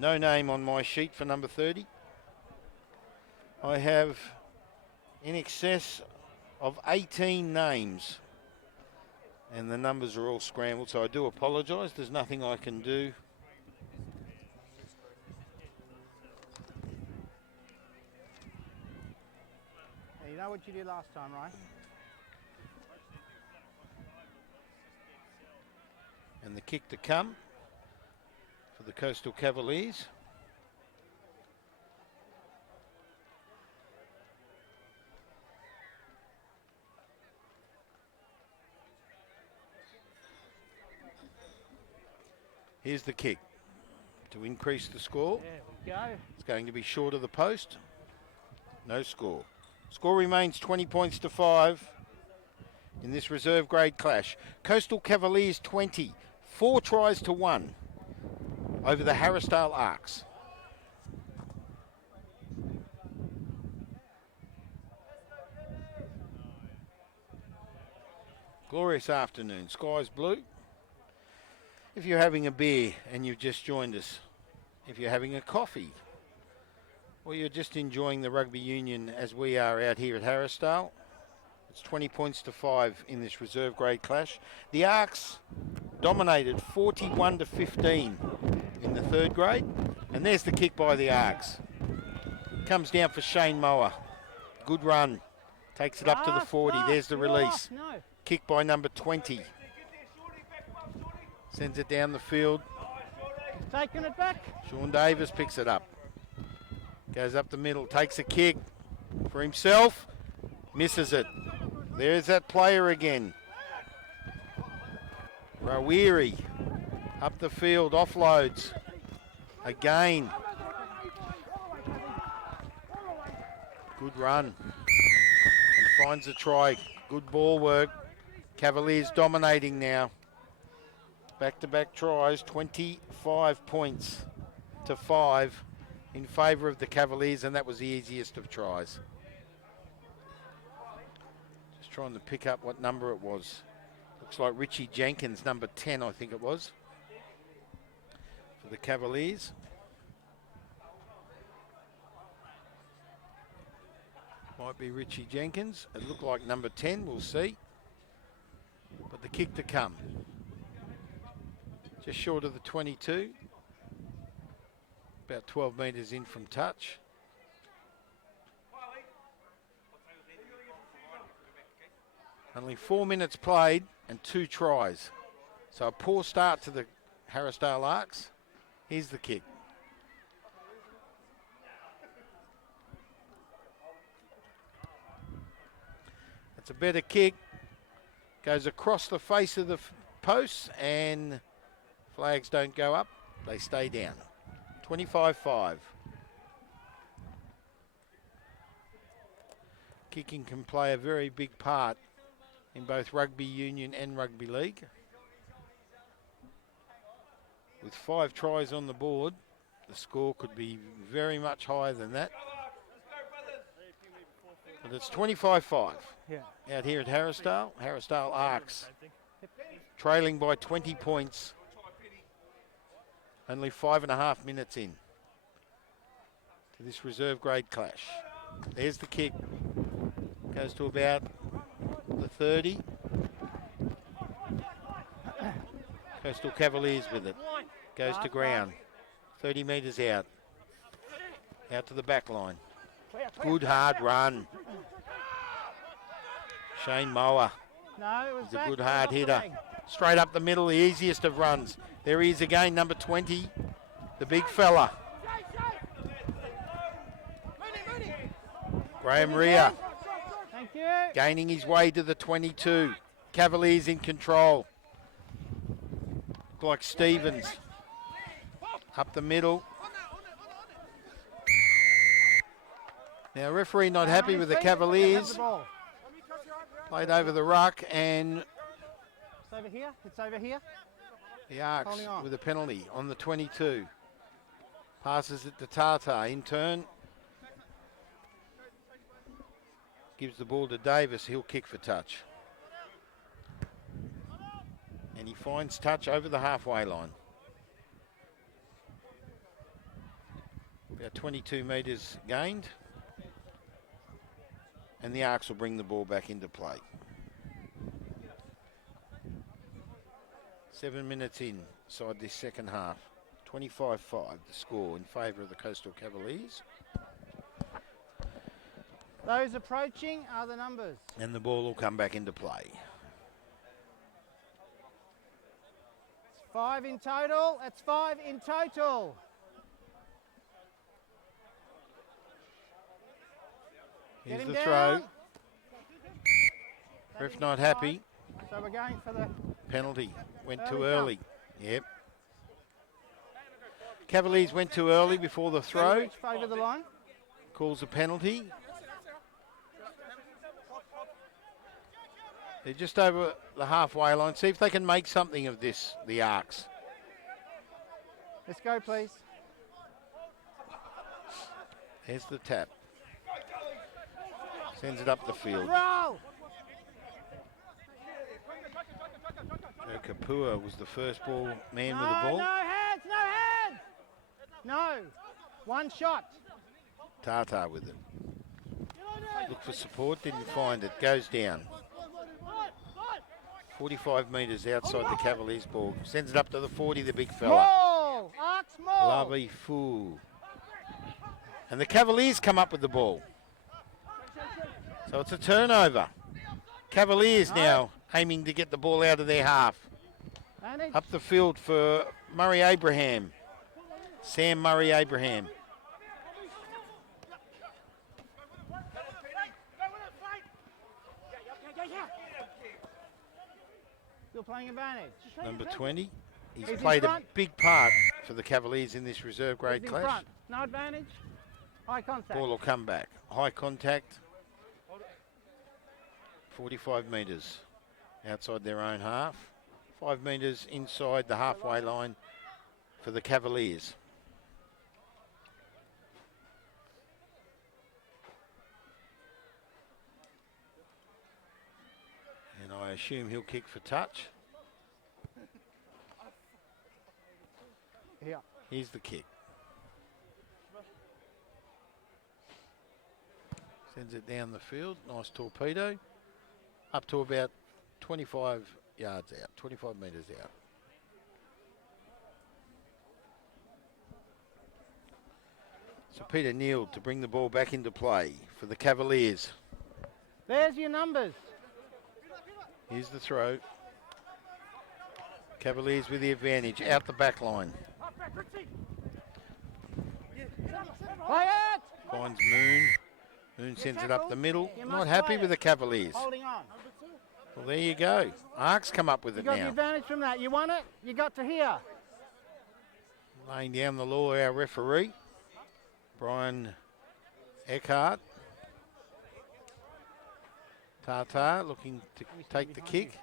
No name on my sheet for number 30. I have in excess of 18 names, and the numbers are all scrambled, so I do apologise. There's nothing I can do. Hey, you know what you did last time, right? And the kick to come for the Coastal Cavaliers. Here's the kick to increase the score. There we go. It's going to be short of the post. No score. Score remains 20 points to 5 in this reserve grade clash. Coastal Cavaliers 20, 4 tries to 1 over the Harrisdale ARKs. Glorious afternoon. Sky's blue. If you're having a beer and you've just joined us, if you're having a coffee, or you're just enjoying the rugby union as we are out here at Harrisdale, it's 20 points to 5 in this reserve grade clash. The ARKs dominated 41 to 15 in the third grade, and there's the kick by the ARKs. Comes down for Shane Mower. Good run. Takes it up to the 40. There's the release. No. Kick by number 20. Sends it down the field. Taking it back. Sean Davis picks it up. Goes up the middle, takes a kick for himself. Misses it. There's that player again. Rawiri up the field, offloads. Again. Good run. And finds a try. Good ball work. Cavaliers dominating now. Back-to-back tries, 25 points to 5 in favour of the Cavaliers, and that was the easiest of tries. Just trying to pick up what number it was. Looks like Richie Jenkins, number 10, I think it was, for the Cavaliers. Might be Richie Jenkins. It looked like number 10, we'll see. But the kick to come. Just short of the 22. About 12 metres in from touch. Only 4 minutes played and 2 tries. So a poor start to the Harrisdale ARKs. Here's the kick. It's a better kick. Goes across the face of the posts and flags don't go up. They stay down. 25-5. Kicking can play a very big part in both rugby union and rugby league. With 5 tries on the board, the score could be very much higher than that. But it's 25-5 out here at Harrisdale. Harrisdale ARKs trailing by 20 points. Only 5.5 minutes in to this reserve grade clash. There's the kick. Goes to about the 30. Coastal Cavaliers with it. Goes to ground. 30 metres out. Out to the back line. Good hard run. Shane Mower. No, it was He's a good hard hitter. Straight up the middle, the easiest of runs. There he is again, number 20. The big fella. Graham Rea. Thank you. Gaining his way to the 22. Cavaliers in control. Look like Stevens. Up the middle. Now referee not happy with the Cavaliers. Played over the ruck and It's over here. It's over here. the ARKs with a penalty on the 22. Passes it to Tata in turn. Gives the ball to Davis. He'll kick for touch. And he finds touch over the halfway line. About 22 metres gained. And the ARKs will bring the ball back into play. 7 minutes inside this second half. 25-5 the score in favour of the Coastal Cavaliers. Those approaching are the numbers. And the ball will come back into play. It's 5 in total. That's 5 in total. Here's Get the him throw. down. Ref not happy. So we're going for the Penalty. Went too Early early. Yep. Cavaliers went too early before the throw. which favour the line. Calls a penalty. They're just over the halfway line. See if they can make something of this, the ARKs. Let's go, please. There's the tap. Sends it up the field. Roll! Joe Kapua was the first ball man No, with the ball. no hands, no hands! No, one shot. Tata with it. Look for support, didn't find it. Goes down. 45 metres outside the Cavaliers ball. Sends it up to the 40, the big fella. More! ARKs more! Lovely fool. And the Cavaliers come up with the ball. So it's a turnover. Cavaliers now aiming to get the ball out of their half. Manage. Up the field for Murray Abraham. Sam Murray Abraham. Still playing advantage. Number 20. He's He's in played a front. big part for the Cavaliers in this reserve grade He's in clash. front. No advantage. High contact. Ball will come back. High contact. 45 metres outside their own half. 5 metres inside the halfway line for the Cavaliers. And I assume he'll kick for touch. Here. Here's the kick. Sends it down the field. Nice torpedo. Up to about 25 yards out, 25 metres out. So Peter Neal to bring the ball back into play for the Cavaliers. There's your numbers. Here's the throw. Cavaliers with the advantage, out the back line. Play it! Finds Moon. Moon sends it up the middle. You Not must happy play with it. the Cavaliers. Holding on. Well, there you go. ARKs come up with You it got the now. advantage from that. You won it. You got to here. Laying down the law, our referee, Brian Eckhart. Tata looking to take the kick.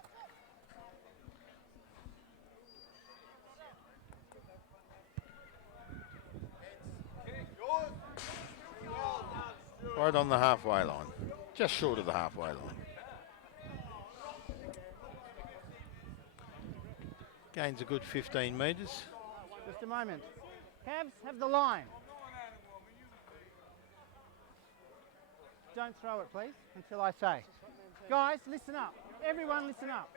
Right on the halfway line. Just short of the halfway line. Gains a good 15 metres. Just a moment. Cavs have the line. Don't throw it, please, until I say. Guys, listen up. Everyone listen up.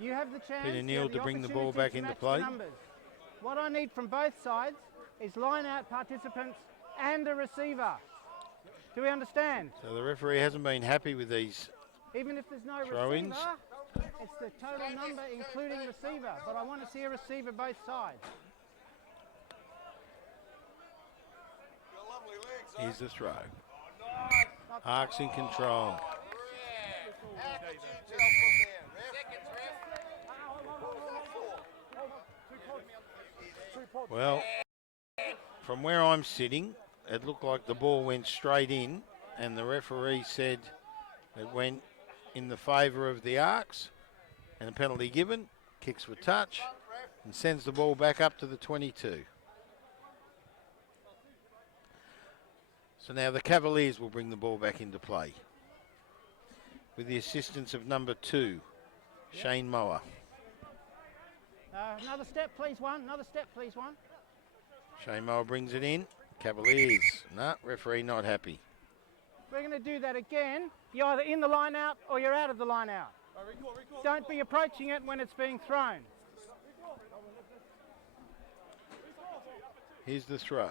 You have the chance. Peter you Neal have to bring the ball opportunity back to into match the play. numbers. What I need from both sides is line out participants and a receiver. Do we understand? So the referee hasn't been happy with these. Even if there's no Throw-ins. receiver, it's the total number including receiver. But I want to see a receiver both sides. Here's the throw. ARKs in control. Well, from where I'm sitting, it looked like the ball went straight in, and the referee said it went in the favour of the ARKs, and a penalty given, kicks for touch, and sends the ball back up to the 22. So now the Cavaliers will bring the ball back into play with the assistance of number 2, Shane Mower. Another step, please, one. Another step, please, one. Shane Mower brings it in. Cavaliers. No, referee not happy. We're going to do that again. You're either in the line out or you're out of the line out. Don't be approaching it when it's being thrown. Here's the throw.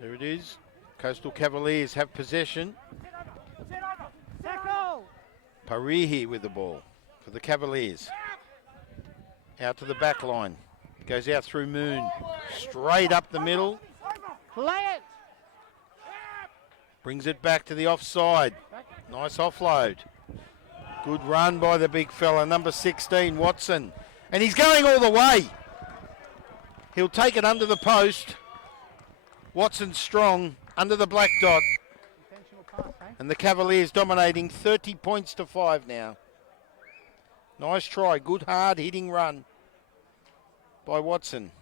There it is. Coastal Cavaliers have possession. Tackle! Parihi with the ball for the Cavaliers. Out to the back line. Goes out through Moon. Straight up the middle. Play it! Brings it back to the offside. Nice offload. Good run by the big fella, number 16, Watson. And he's going all the way. He'll take it under the post. Watson's strong, under the black dot. Intentional pass, eh? And the Cavaliers dominating 30 points to 5 now. Nice try, good hard hitting run by Watson.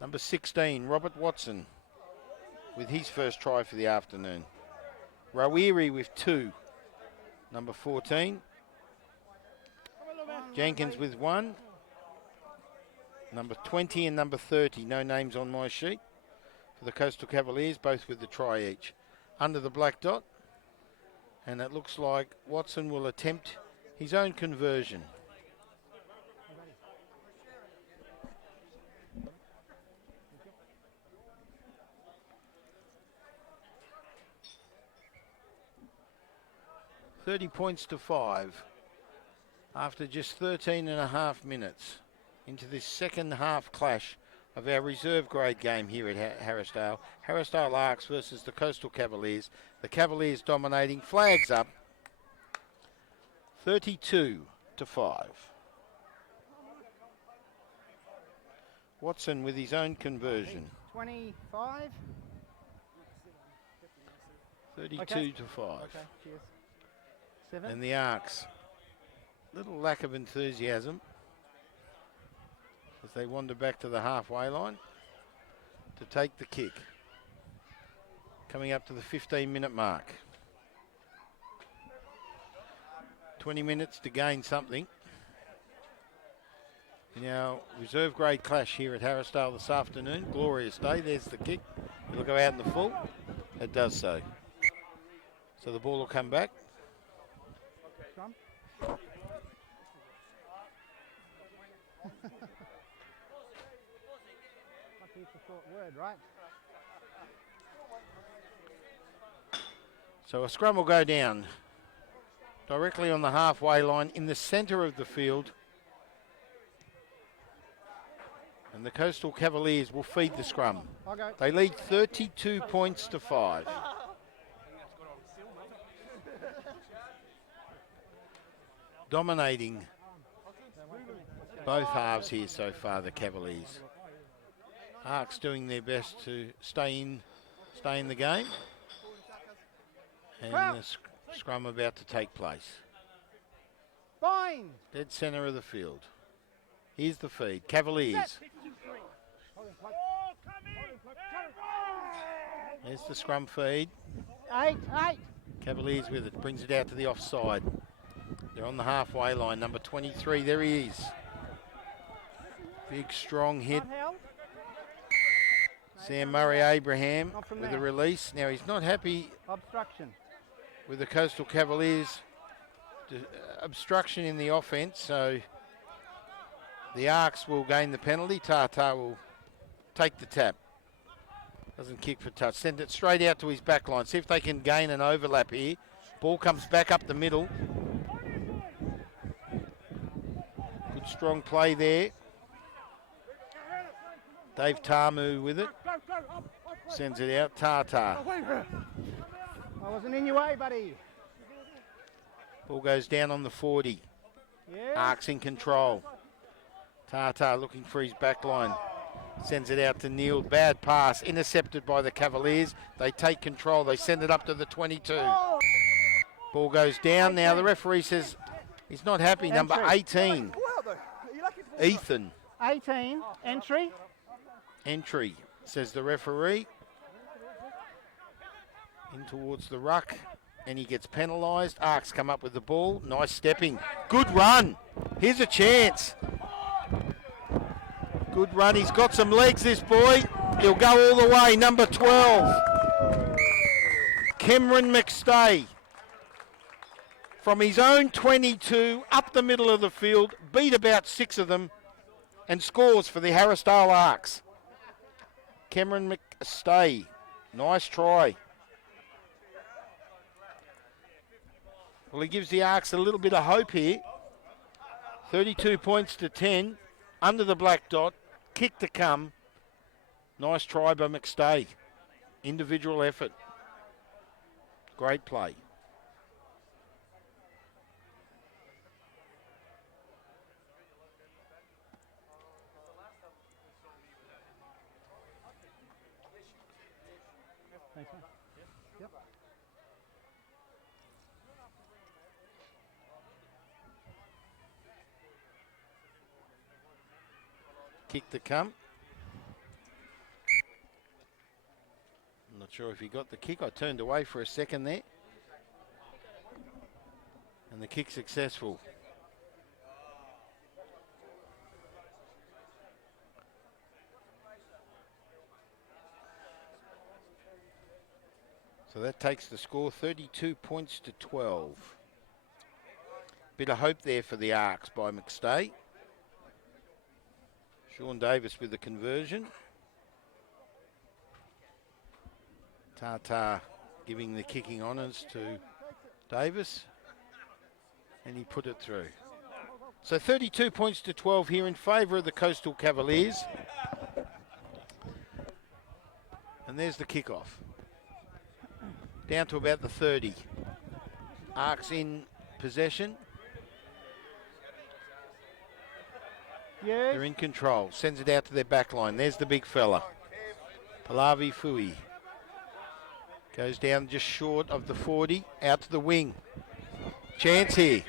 Number 16, Robert Watson, with his first try for the afternoon. Rawiri with 2. Number 14. Jenkins with 1. Number 20 and number 30. No names on my sheet for the Coastal Cavaliers, both with the try each. Under the black dot. And it looks like Watson will attempt his own conversion. $30 points to 5 after just 13 and a half minutes into this second half clash of our reserve grade game here at Harrisdale. Harrisdale ARKs versus the Coastal Cavaliers. The Cavaliers dominating. Flags up. 32 to 5. Watson with his own conversion. 25. 32 Okay. to 5. Okay, cheers. 7. And the ARKs. Little lack of enthusiasm as they wander back to the halfway line to take the kick. Coming up to the 15-minute mark. 20 minutes to gain something. In our reserve grade clash here at Harrisdale this afternoon. Glorious day. There's the kick. It'll go out in the full. It does so. So the ball will come back. scrum. Lucky it's a short word, right? So a scrum will go down directly on the halfway line in the centre of the field. And the Coastal Cavaliers will feed the scrum. They lead 32 points to 5. Dominating both halves here so far, the Cavaliers. ARKs doing their best to stay in the game. And the scrum about to take place. Fine. Dead centre of the field. Here's the feed. Cavaliers. There's the scrum feed. 8. Cavaliers with it. Brings it out to the offside. They're on the halfway line. Number 23. There he is. Big, strong hit. Sam Murray-Abraham with a release. Now, he's not happy Obstruction with the Coastal Cavaliers. Obstruction in the offence, so the ARKs will gain the penalty. Tata will take the tap. Doesn't kick for touch. Send it straight out to his back line. See if they can gain an overlap here. Ball comes back up the middle. Good strong play there. Dave Tamu with it. Sends it out. Tata. I wasn't in your way, buddy. Ball goes down on the 40. Yeah. ARKs in control. Tata looking for his back line. Sends it out to Neil. Bad pass. Intercepted by the Cavaliers. They take control. They send it up to the 22. Ball goes down. Now the referee says he's not happy. Number 18. Ethan. 18. Entry. Entry, says the referee. In towards the ruck. And he gets penalised. ARKs come up with the ball. Nice stepping. Good run. Here's a chance. Good run. He's got some legs, this boy. He'll go all the way. Number 12. Cameron McStay. From his own 22, up the middle of the field, beat about 6 of them, and scores for the Harrisdale ARKs. Cameron McStay. Nice try. Well, he gives the ARKs a little bit of hope here. 32 points to 10. Under the black dot. Kick to come. Nice try by McStay. Individual effort. Great play. Thanks, man. Yep. Kick to come. I'm not sure if he got the kick. I turned away for a second there. And the kick successful. So that takes the score 32 points to 12. Bit of hope there for the ARKs by McStay. Sean Davis with the conversion. Tata giving the kicking honours to Davis. And he put it through. So 32 points to 12 here in favour of the Coastal Cavaliers. And there's the kickoff. Down to about the 30. ARKs in possession. Yes. They're in control. Sends it out to their back line. There's the big fella. Palavi Fui. Goes down just short of the 40. Out to the wing. Chance here.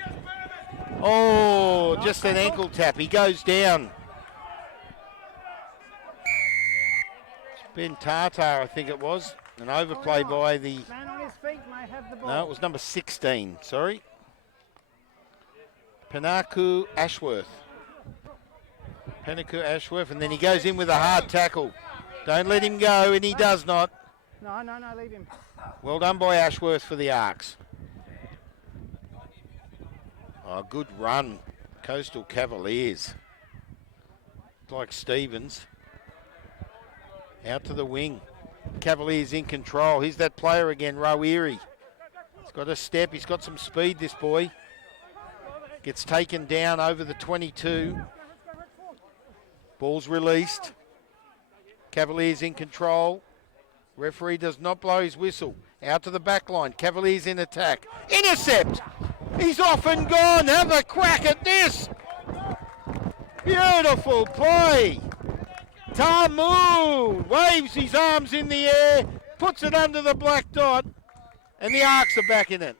Oh, just an ankle tap. He goes down. Ben Tartar, I think it was. An overplay by the... Man on his feet may have the ball. No, it was number 16. Sorry. Panaku Ashworth. Panaku Ashworth, and then he goes in with a hard tackle. Don't let him go, and he does not. No, leave him. Well done by Ashworth for the ARKs. Oh, good run. Coastal Cavaliers. Like Stevens. Out to the wing. Cavaliers in control. Here's that player again, Rawiri. He's got a step. He's got some speed, this boy. Gets taken down over the 22. Ball's released. Cavaliers in control. Referee does not blow his whistle. Out to the back line. Cavaliers in attack. Intercept! He's off and gone. Have a crack at this. Beautiful play. Tamu waves his arms in the air, puts it under the black dot, and the ARKs are back in it.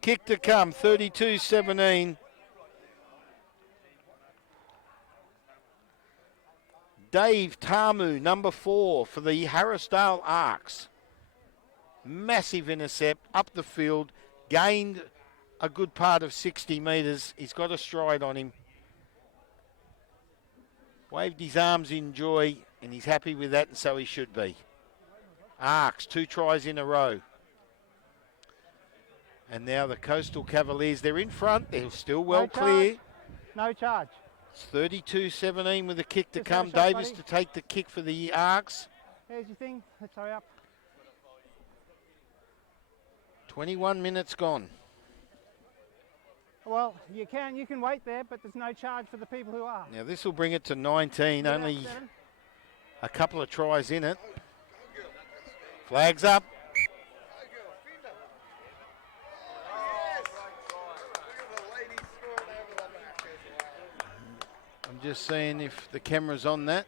Kick to come, 32-17. Dave Tamu, number 4 for the Harrisdale ARKs. Massive intercept up the field, gained a good part of 60 metres. He's got a stride on him. Waved his arms in joy, and he's happy with that, and so he should be. ARKs, 2 tries in a row. And now the Coastal Cavaliers, they're in front. They're still well clear. No charge. It's 32-17 with a kick to Just come. have a shot, Davis buddy. to take the kick for the ARKs. Here's your thing. Let's hurry up. 21 minutes gone. Well, you can wait there, but there's no charge for the people who are. Now this will bring it to 19. Get Only out, 7. a couple of tries in it. Flags up. I'm just seeing if the camera's on that.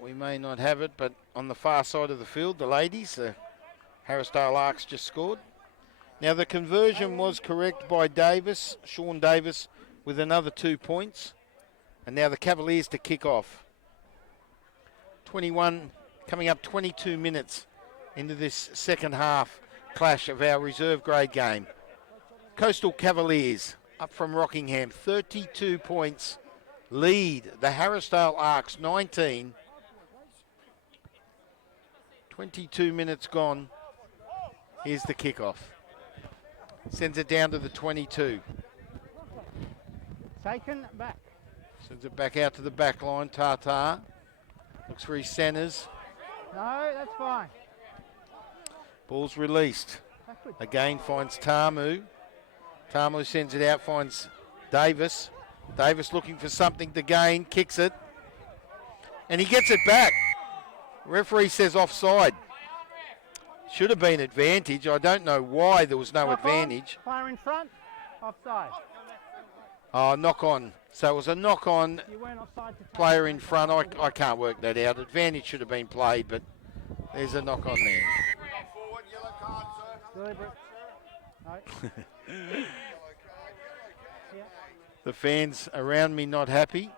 We may not have it, but on the far side of the field, the ladies, the Harrisdale ARKs just scored. Now the conversion was correct by Davis, Sean Davis, with another 2 points. And now the Cavaliers to kick off. 21, coming up 22 minutes into this second half clash of our reserve grade game. Coastal Cavaliers up from Rockingham, 32 points, lead the Harrisdale ARKs 19. 22 minutes gone. Here's the kickoff. Sends it down to the 22. Taken back. Sends it back out to the back line. Tata looks for his centres. No, that's fine. Ball's released. Backward. Again finds Tamu. Tamu sends it out, finds Davis. Davis looking for something to gain, kicks it. And he gets it back. Referee says offside. Should have been advantage. I don't know why there was no Knock on. advantage. Player in front. Offside. Oh, knock on. So it was a knock on. You weren't offside to take Player it. in front. I can't work that out. Advantage should have been played, but there's a knock on there. Forward, yellow card, sir. Deliberate. No. Yeah. The fans around me not happy.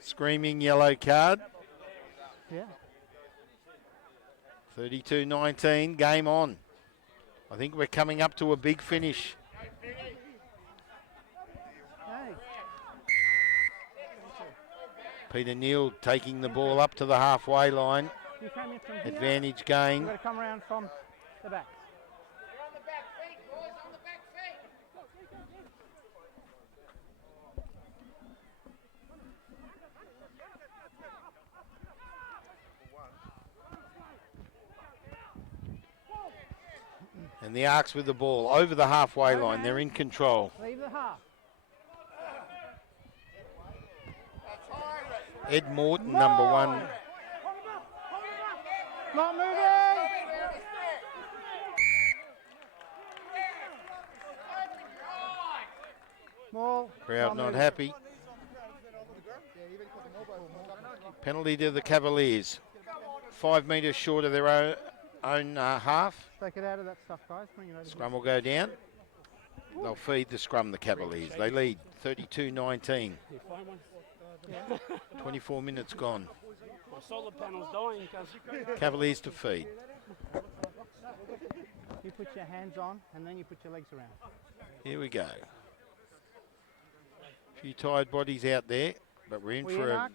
Screaming yellow card. Yeah. 32-19, game on. I think we're coming up to a big finish. Hey. Peter Neal taking the ball up to the halfway line. You came in from here. Advantage You've gain. got to come around from the back. And the ARKs with the ball over the halfway line. They're in control. Leave the half. Ed Morton, number 1. Not moving. Ball. Crowd not moving. happy. Penalty to the Cavaliers. 5 metres short of their own half. Take it out of that stuff, guys. Bring it over. Scrum will go down. They'll feed the scrum, the Cavaliers. They lead 32-19. 24 minutes gone. Solar panels dying because Cavaliers to feed. You put your hands on and then you put your legs around. Here we go. A few tired bodies out there, but we're in We for a Ark?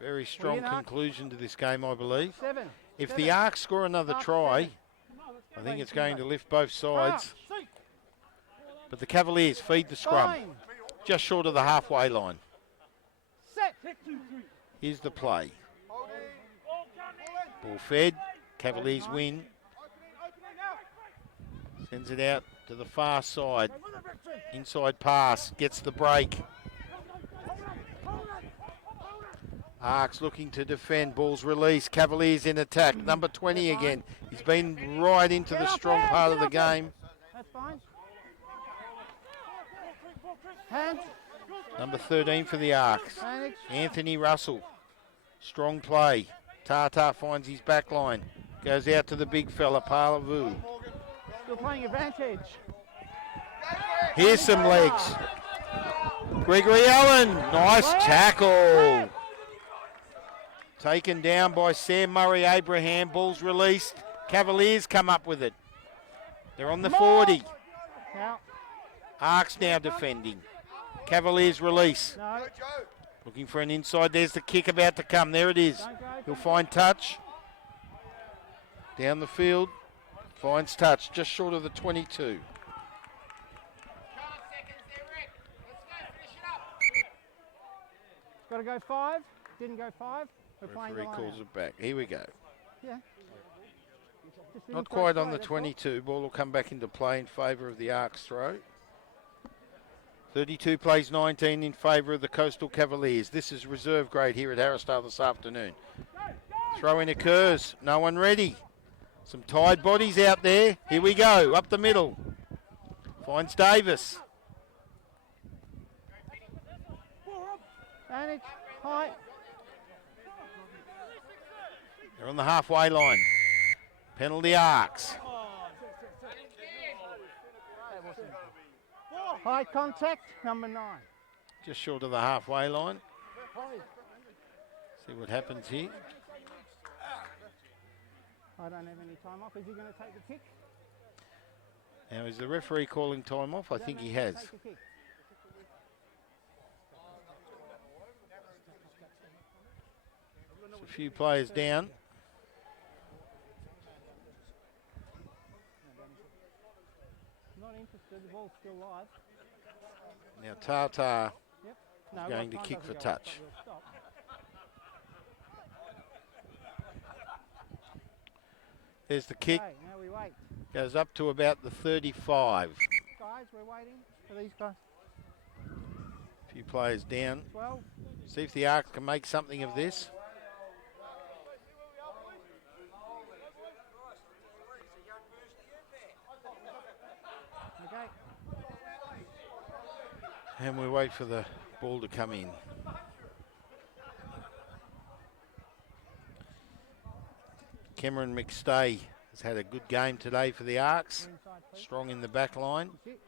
very strong in, Ark? conclusion to this game, I believe. 7. If 7. the ARKs score another Ark try, 7. I think it's going to lift both sides. But the Cavaliers feed the scrum. Fine. Just short of the halfway line. Set. Here's the play. Ball fed. Cavaliers win. Sends it out to the far side. Inside pass. Gets the break. ARKs looking to defend. Ball's released. Cavaliers in attack. Number 20 again. He's been right into the strong part of the game. That's fine. Hands. Number 13 for the ARKs. Manage. Anthony Russell. Strong play. Tata finds his back line. Goes out to the big fella, Palavu. Still playing advantage. Here's some legs. Gregory Allen. Nice tackle. Taken down by Sam Murray Abraham. Ball's released. Cavaliers come up with it. They're on the 40. Now. ARKs now defending. Cavaliers release. No. Looking for an inside. There's the kick about to come. There it is. He'll find touch. Down the field. Finds touch. Just short of the 22. Got to go 5. Didn't go 5. We're playing the Referee line calls out. it back. Here we go. Yeah. Just didn't Not throw quite on straight, the that's all. 22. Ball will come back into play in favour of the ARKs throw. 32 plays 19 in favour of the Coastal Cavaliers. This is reserve grade here at Harrisdale this afternoon. Throw in occurs. No one ready. Some tied bodies out there. Here we go. Up the middle. Finds Davis. Manage. Height. They're on the halfway line. Penalty ARKs. High contact. Number 9. Just short of the halfway line. See what happens here. I don't have any time off. Is he going to take the kick? Now, is the referee calling time off? I think he has. Take the kick. There's a few players down. Not interested. The ball's still live. Now, Tata Yep. No, going to time kick doesn't for go off, touch. so we'll stop. There's the kick. Okay, now we wait. Goes up to about the 35. Guys, we're waiting for these guys. A few players down. 12. See if the ARKs can make something of this. Okay. And we wait for the ball to come in. Cameron McStay has had a good game today for the ARKs. Inside, please. Strong in the back line. That's it.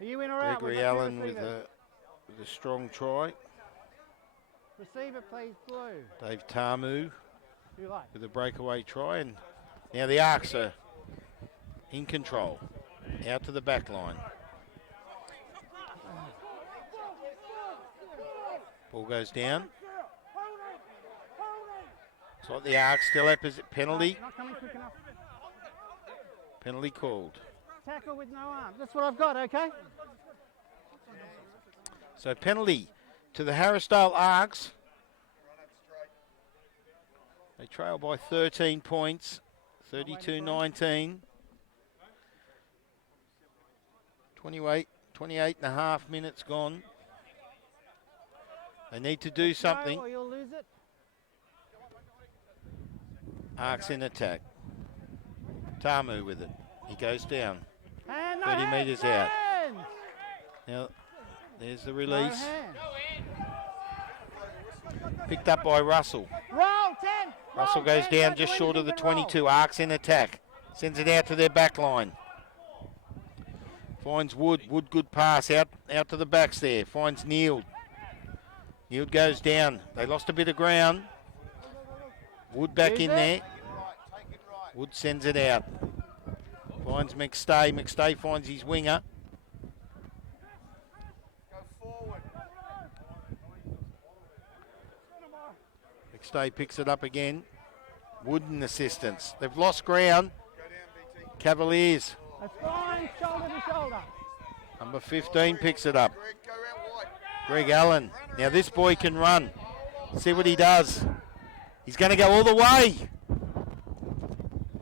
Are you in or out? Gregory We've got two Allen with receivers. a strong try. Receiver, please, blue. Dave Tamu Who you like? with a breakaway try. And now the ARKs are in control. Out to the back line. Ball goes down. It's like the ARKs still up as penalty. Not coming quick enough. Penalty called. Tackle with no arm. That's what I've got, okay? So penalty to the Harrisdale ARKs. They trail by 13 points, 32-19. 28 and a half minutes gone. They need to do something. Or you'll lose it. ARKs in attack. Tamu with it. He goes down. And no 30 hands, metres no out. hands. Now, there's the No release. hands. Picked up by Russell. Roll 10. Russell Roll goes 10, down don't just do short of the anything but roll. 22. ARKs in attack. Sends it out to their back line. Finds Wood. Wood, good pass out to the backs there. Finds Neal. Neal goes down. They lost a bit of ground. Wood back Use in it. there. Right, take it right. Wood sends it out. Finds McStay. McStay finds his winger. Go forward. McStay picks it up again. Wood and assistance. They've lost ground. Go down, BT. Cavaliers. That's fine, shoulder to shoulder. Number 15 picks it up. Greg, go out wide. Greg Allen. Now this boy can run. See what he does. He's going to go all the way.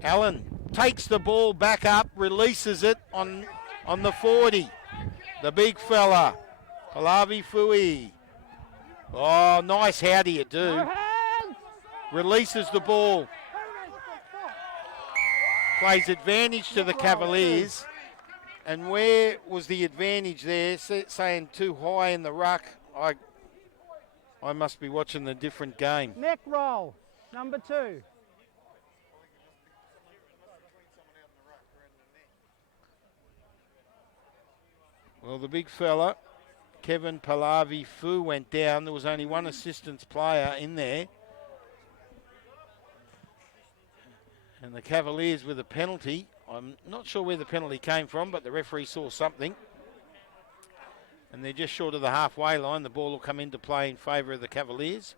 Allen takes the ball back up, releases it on the 40. The big fella, Pallavi Fui. Oh, nice. How do you do? Releases the ball. Plays advantage to the Cavaliers. And where was the advantage there? Saying too high in the ruck. I must be watching a different game. Neck roll, number 2. Well, the big fella, Kevin Pallavi Fu, went down. There was only one assistance player in there. And the Cavaliers with a penalty. I'm not sure where the penalty came from, but the referee saw something. And they're just short of the halfway line. The ball will come into play in favour of the Cavaliers.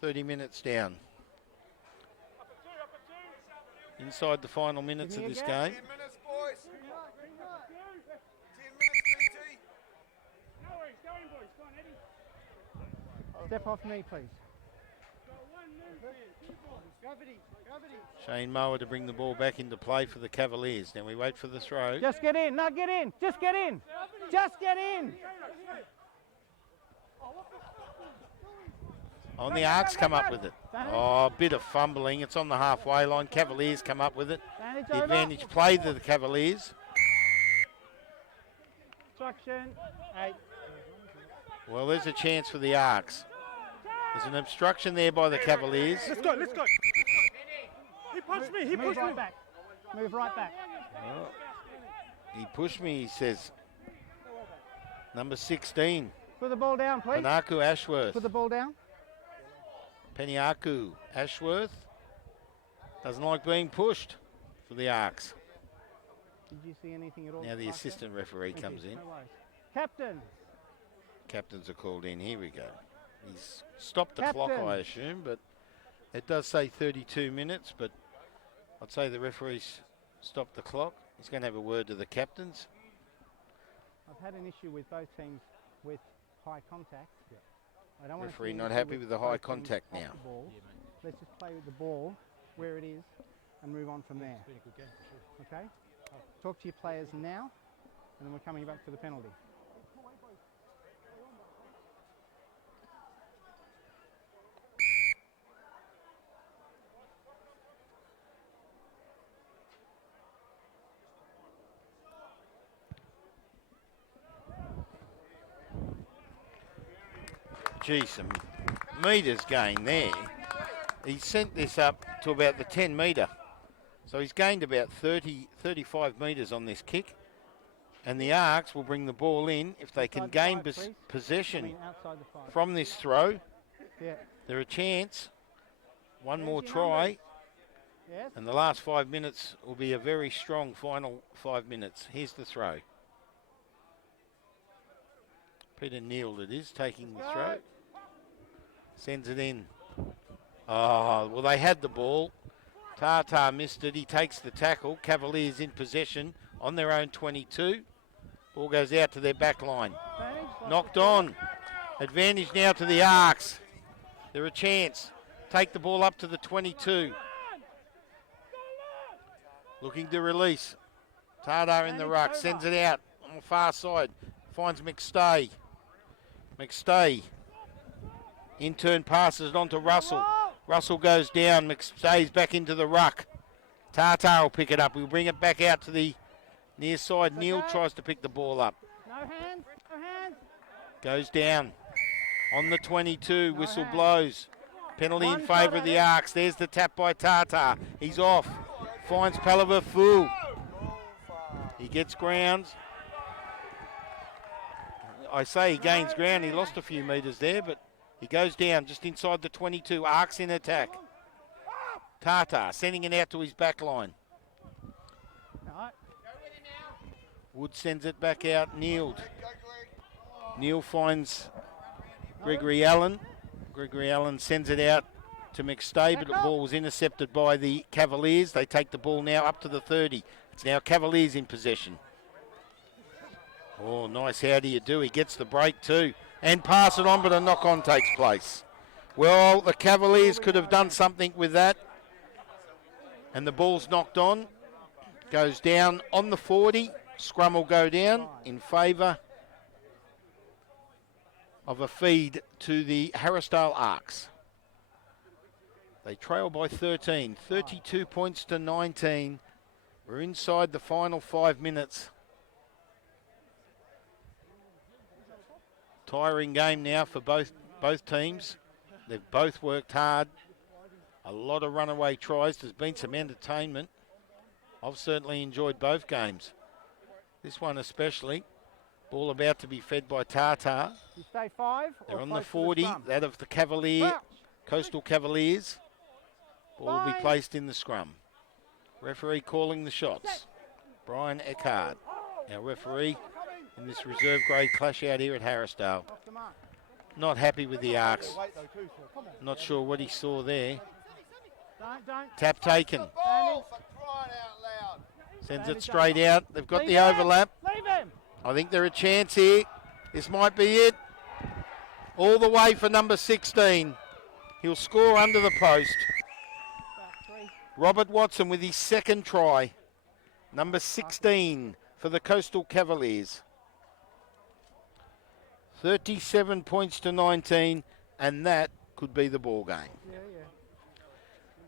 30 minutes down. Inside the final minutes of this game. 10 minutes, boys. 10 minutes, PT. Step off me, please. Shane Mower to bring the ball back into play for the Cavaliers. Now we wait for the throw. Just get in, not get in. Just get in. Just get in. On the ARKs come up with it. Oh, a bit of fumbling. It's on the halfway line. Cavaliers come up with it. The advantage play to the Cavaliers. Instruction 8. Well, there's a chance for the ARKs. There's an obstruction there by the Cavaliers. Let's go, let's go. He punched me, he Move pushed right me. back. Move right back. Oh, he pushed me, he says. Number 16, Put the ball down, please. Panaku Ashworth. Put the ball down. Peniaku Ashworth doesn't like being pushed for the ARKs. Did you see anything at all? Now the like assistant referee that? comes in. No worries. Captain. Captains are called in. Here we go. He's stopped the Captain. clock, I assume, but it does say 32 minutes, but I'd say the referee's stopped the clock. He's going to have a word to the captains. I've had an issue with both teams with high contact. I don't want to Referee see not anything happy with the high both teams contact off now. the ball. Let's just play with the ball where it is and move on from there. Okay? Talk to your players now, and then we're coming back to the penalty. Gee, some metres gained there. He sent this up to about the 10 metre. So he's gained about 35 metres on this kick. And the ARKs will bring the ball in. If they can gain possession Outside the 5. from this throw, Yeah. they're a chance. One more try. Yes. And the last 5 minutes will be a very strong final 5 minutes. Here's the throw. Peter Neal it is, taking the throw. Sends it in. Oh, well, they had the ball. Tata missed it. He takes the tackle. Cavaliers in possession on their own 22. Ball goes out to their back line. Knocked on. Advantage now to the ARKs. They're a chance. Take the ball up to the 22. Looking to release. Tata in the ruck. Sends it out on the far side. Finds McStay. McStay. In turn passes it on to Russell. Russell goes down. McStay's back into the ruck. Tata will pick it up. We'll bring it back out to the near side. Neal tries to pick the ball up. No hands. No hands. Goes down. On the 22. Whistle blows. Penalty in favour of the ARKs. There's the tap by Tata. He's off. Finds Palava Fu. He gets grounds. I say he gains ground. He lost a few metres there, but he goes down just inside the 22. ARKs in attack. Tata sending it out to his back line. Wood sends it back out. Neal. Neal finds Gregory Allen. Gregory Allen sends it out to McStay, but the ball was intercepted by the Cavaliers. They take the ball now up to the 30. It's now Cavaliers in possession. Oh, nice. How do you do? He gets the break too. And pass it on, but a knock-on takes place. Well, the Cavaliers could have done something with that. And the ball's knocked on. Goes down on the 40. Scrum will go down in favour of a feed to the Harrisdale ARKs. They trail by 13. 32 points to 19. We're inside the final 5 minutes. Tiring game now for both teams. They've both worked hard. A lot of runaway tries. There's been some entertainment. I've certainly enjoyed both games. This one especially. Ball about to be fed by Tartar. You stay 5. They're on the 40. That of the Cavalier, Coastal Cavaliers. Ball will be placed in the scrum. Referee calling the shots. Brian Eckhart, our referee in this reserve grade clash out here at Harrisdale. Not happy with the ARKs. Not sure what he saw there. Tap taken. Sends it straight out. They've got the overlap. I think they're a chance here. This might be it. All the way for number 16. He'll score under the post. Robert Watson with his second try. Number 16 for the Coastal Cavaliers. 37 points to 19, and that could be the ball game.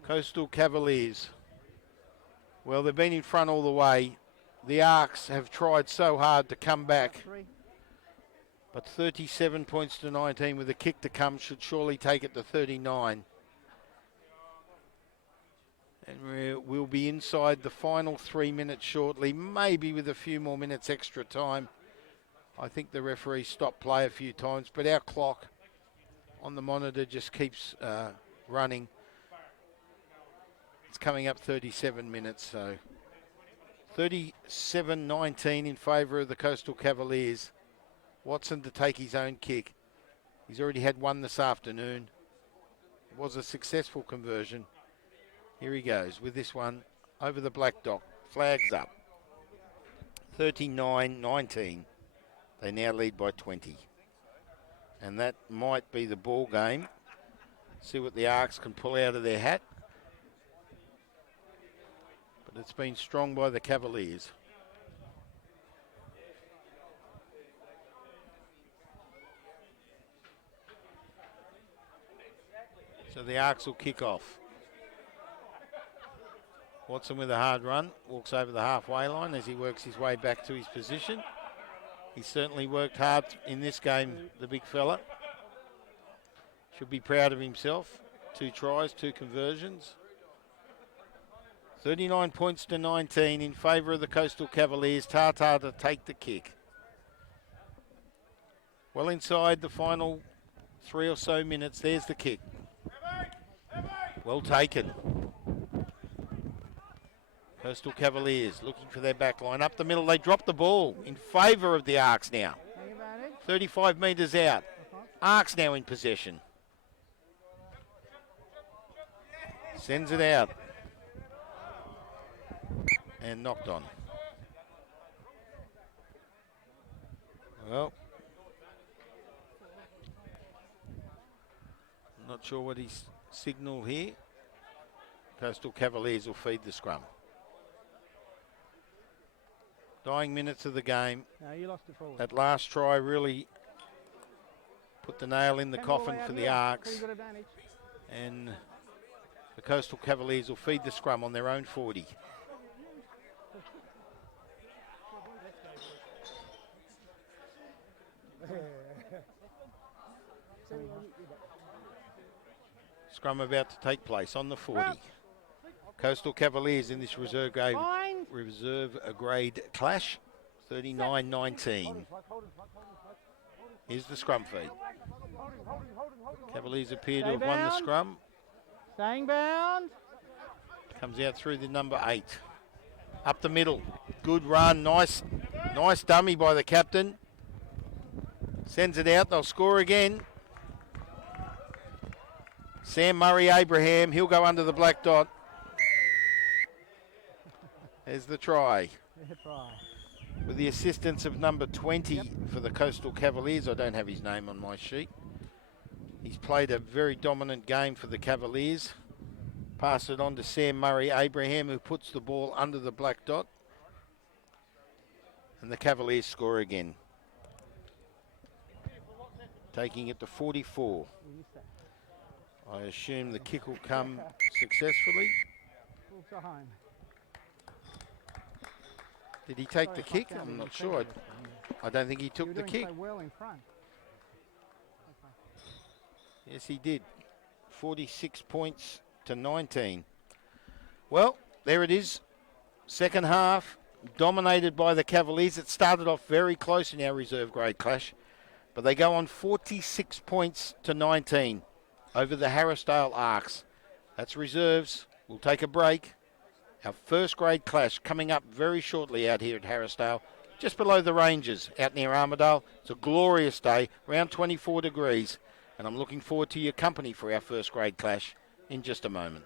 Coastal Cavaliers. Well, they've been in front all the way. The ARKs have tried so hard to come back. But 37 points to 19 with a kick to come should surely take it to 39. And we'll be inside the final 3 minutes shortly, maybe with a few more minutes extra time. I think the referee stopped play a few times, but our clock on the monitor just keeps running. It's coming up 37 minutes, so 37-19 in favour of the Coastal Cavaliers. Watson to take his own kick. He's already had one this afternoon. It was a successful conversion. Here he goes with this one over the black dot. Flags up. 39-19. They now lead by 20. And that might be the ball game. See what the ARKs can pull out of their hat. But it's been strong by the Cavaliers. So the ARKs will kick off. Watson with a hard run, walks over the halfway line as he works his way back to his position. He certainly worked hard in this game, the big fella. Should be proud of himself. 2 tries, 2 conversions. 39 points to 19 in favour of the Coastal Cavaliers. Tartar to take the kick. Well inside the final 3 or so minutes. There's the kick. Well taken. Coastal Cavaliers looking for their back line. Up the middle, they drop the ball in favour of the ARKs now. 35 metres out. ARKs now in possession. Sends it out. And knocked on. Well, not sure what he's signalled here. Coastal Cavaliers will feed the scrum. Dying minutes of the game. No, you lost it forward. That last try really put the nail in the coffin for the ARKs. And the Coastal Cavaliers will feed the scrum on their own 40. Scrum about to take place on the 40. Coastal Cavaliers in this reserve grade clash, 39-19. Here's the scrum feed. Cavaliers appear to have won the scrum. Staying bound. Comes out through the number 8. Up the middle. Good run. Nice dummy by the captain. Sends it out. They'll score again. Sam Murray-Abraham, he'll go under the black dot. There's the try. With the assistance of number 20 for the Coastal Cavaliers. I don't have his name on my sheet. He's played a very dominant game for the Cavaliers. Pass it on to Sam Murray-Abraham, who puts the ball under the black dot. And the Cavaliers score again. Taking it to 44. I assume the kick will come successfully. Did he take the kick? I'm not sure. I don't think he took the kick. Yes, he did. 46 points to 19. Well, there it is. Second half, dominated by the Cavaliers. It started off very close in our reserve grade clash, but they go on 46 points to 19 over the Harrisdale ARKs. That's reserves. We'll take a break. Our first grade clash coming up very shortly out here at Harrisdale, just below the Rangers, out near Armidale. It's a glorious day, around 24 degrees, and I'm looking forward to your company for our first grade clash in just a moment.